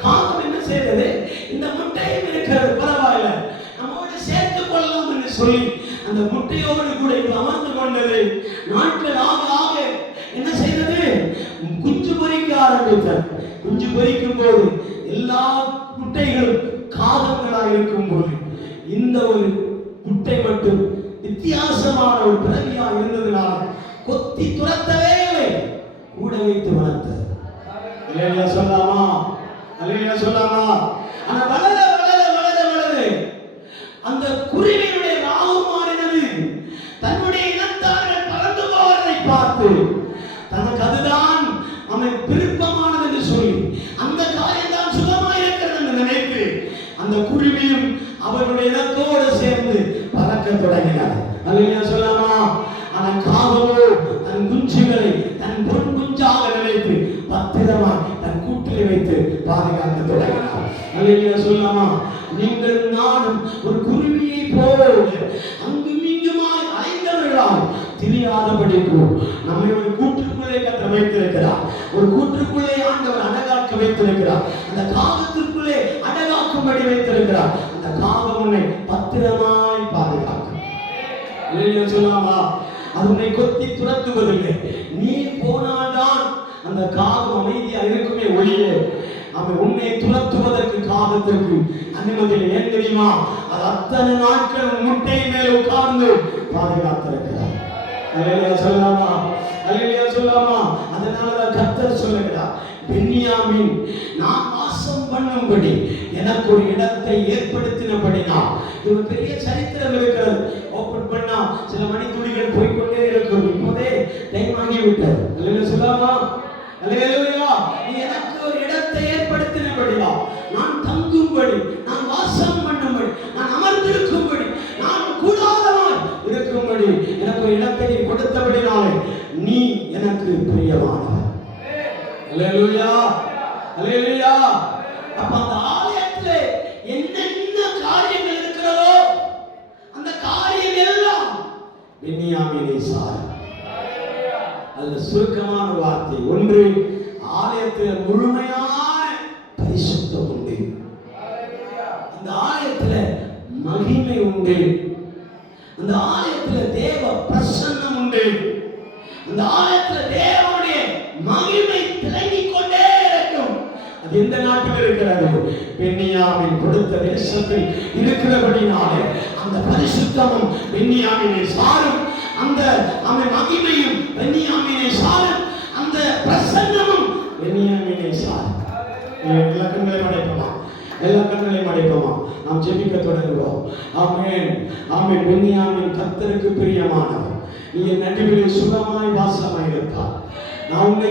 காகம் என்ன செய்தது, இந்த முட்டையும் இருக்கிறது பரவாயில்ல, நம்மோடு சேர்த்துக் கொள்ளலாம் என்று சொல்லி அந்த முட்டையோடு கூட அமர்ந்து கொண்டது. நாட்கள் ஆக ஆக என்ன செய்தது, குஞ்சு பொறிக்க ஆரம்பித்தது. குஞ்சு பொறிக்கும் போது எல்லா முட்டைகளும் காகங்களாக இருக்கும் போது இந்த ஒரு முட்டை மட்டும் வித்தியாசமான ஒரு பிறவியா இருந்ததுனால கொத்தி துரத்தவே இல்லை, கூட வைத்து வளர்த்தது. அல்லேலூயா சொல்லாமா? அல்லேலூயா சொல்லாமா? ஆனா வளர வளர வளர வளர அந்த குருவியுடைய ராகம் மாறினது. தன்னுடைய இனத்தார்கள் பறந்து போவதை பார்த்து தனக்கு அதுதான் அவன் விருப்பமானது என்று சொல்லி, அந்த காரியம் தான் சுகமாக இருக்கிறது என்று நினைத்து அந்த குருவியும் அவர்களுடைய இனத்தோடு சேர்ந்து பறக்க தொடங்கினார். அல்லேலூயா சொல்லாமா? ஆனா காகமோ தன் குஞ்சுகளை தன் பொன் குஞ்சாக நினைத்து பத்திரமா தன் கூட்டிலே வைத்து பாதுகாக்க தொடங்கினார். அல்லேலூயா சொல்லாமா? நீங்கள் நானும் ஒரு குருவியை போல அங்கும் இங்குமாய் அலைந்தவர்களால் தெரியாதபடிக்கு நம்மை ஒரு கூற்றுக்குள்ளே கர்த்தர் வைத்திருக்கிறார். ஒரு கூற்றுக்குள்ளே ஆண்டவர் அடகாக்க வைத்திருக்கிறார். அந்த காகத்திற்குள்ளே அடகாக்கும்படி வைத்திருக்கிறார். அந்த காகம் உன்னை பத்திரமாய் பாதுகாக்கும். அல்லேலூயா சொல்லாமா? அது உன்னை கொத்தி துரத்துவதில்லை. நீ போனால்தான் அந்த காகம் அமைதியா இருக்குமே ஒழிய அவன் உன்னை துரத்துவதற்கு காகத்திற்கு அனுமதியில். ஏன் தெரியுமா? அது அத்தனை நாட்கள் முட்டை மேல் உட்கார்ந்து பாதுகாத்திருக்கிறார். அல்லேலூயா சொல்லலாமா? அல்லேலூயா சொல்லலாமா? அதனாலதான் கர்த்தர் சொல்லுகிறார், பென்யாமீன் நான் வாசம் பண்ணும்படி எனக்கு ஒரு இடத்தை ஏற்படுத்தினபடினால். இது ஒரு பெரிய சரித்திரம் இருக்கிறது. ஓபன் பண்ணா சில மணித்துளிகள் போய்கொண்டே இருக்கும். இப்போதே டைம் ஆகிவிட்டது. அல்லேலூயா சொல்லலாமா? அல்லேலூயா. நீ எனக்கு ஒரு இடத்தை ஏற்படுத்தினபடியா, நான் தங்கும்படி, நான் வாசம் பண்ணும்படி, நான் அமர்ந்திருக்கும்படி, நான் கூடாதமாய் இருக்கும்படி எனக்கு ஒரு இடத்தை நீ கொடுத்தபடினாலே நீ எனக்கு பிரியமானவர். அல்லேலூயா. அல்லேலூயா. அப்ப அந்த ஆலயத்திலே என்னென்ன காரியங்கள் இருக்கிறதோ அந்த காரியம் எல்லாம் பென்யாமீனை சாரும். அதுல சுருக்கமான வார்த்தை ஒன்று, ஆலயத்தில் முழுமையான பரிசுத்தம் உண்டு. அந்த ஆலயத்தில் மகிமை உண்டு. அந்த ஆலயத்தில் தேவ பிரசன்னம் உண்டு. அந்த ஆலயத்தில் தேவனுடைய மகிமை திளங்கிக் கொண்டே இருக்கும். அது எந்த நாட்டில் இருக்கிறது? பென்யாமீன் கொடுத்த தேசத்தில் இருக்கிறபடினாலே அந்த பரிசுத்தமும் பென்யாமீனை சாரும். அந்த மகிமையும் பென்யாமீனை சாரும். அந்த பிரசன்னமும் பென்யாமீனை சாரும். எல்லா கண்களையும் அடைப்போமா? எல்லா கண்களையும் அடைப்போமா? நாம் ஜெபிக்க தொடங்குவோம். ஆமென். ஆமென். பென்யாமீன் கர்த்தருக்கு பிரியமானவர். நீ நடுவில் சுகமாய் வாசமாய் இருப்பார். நான்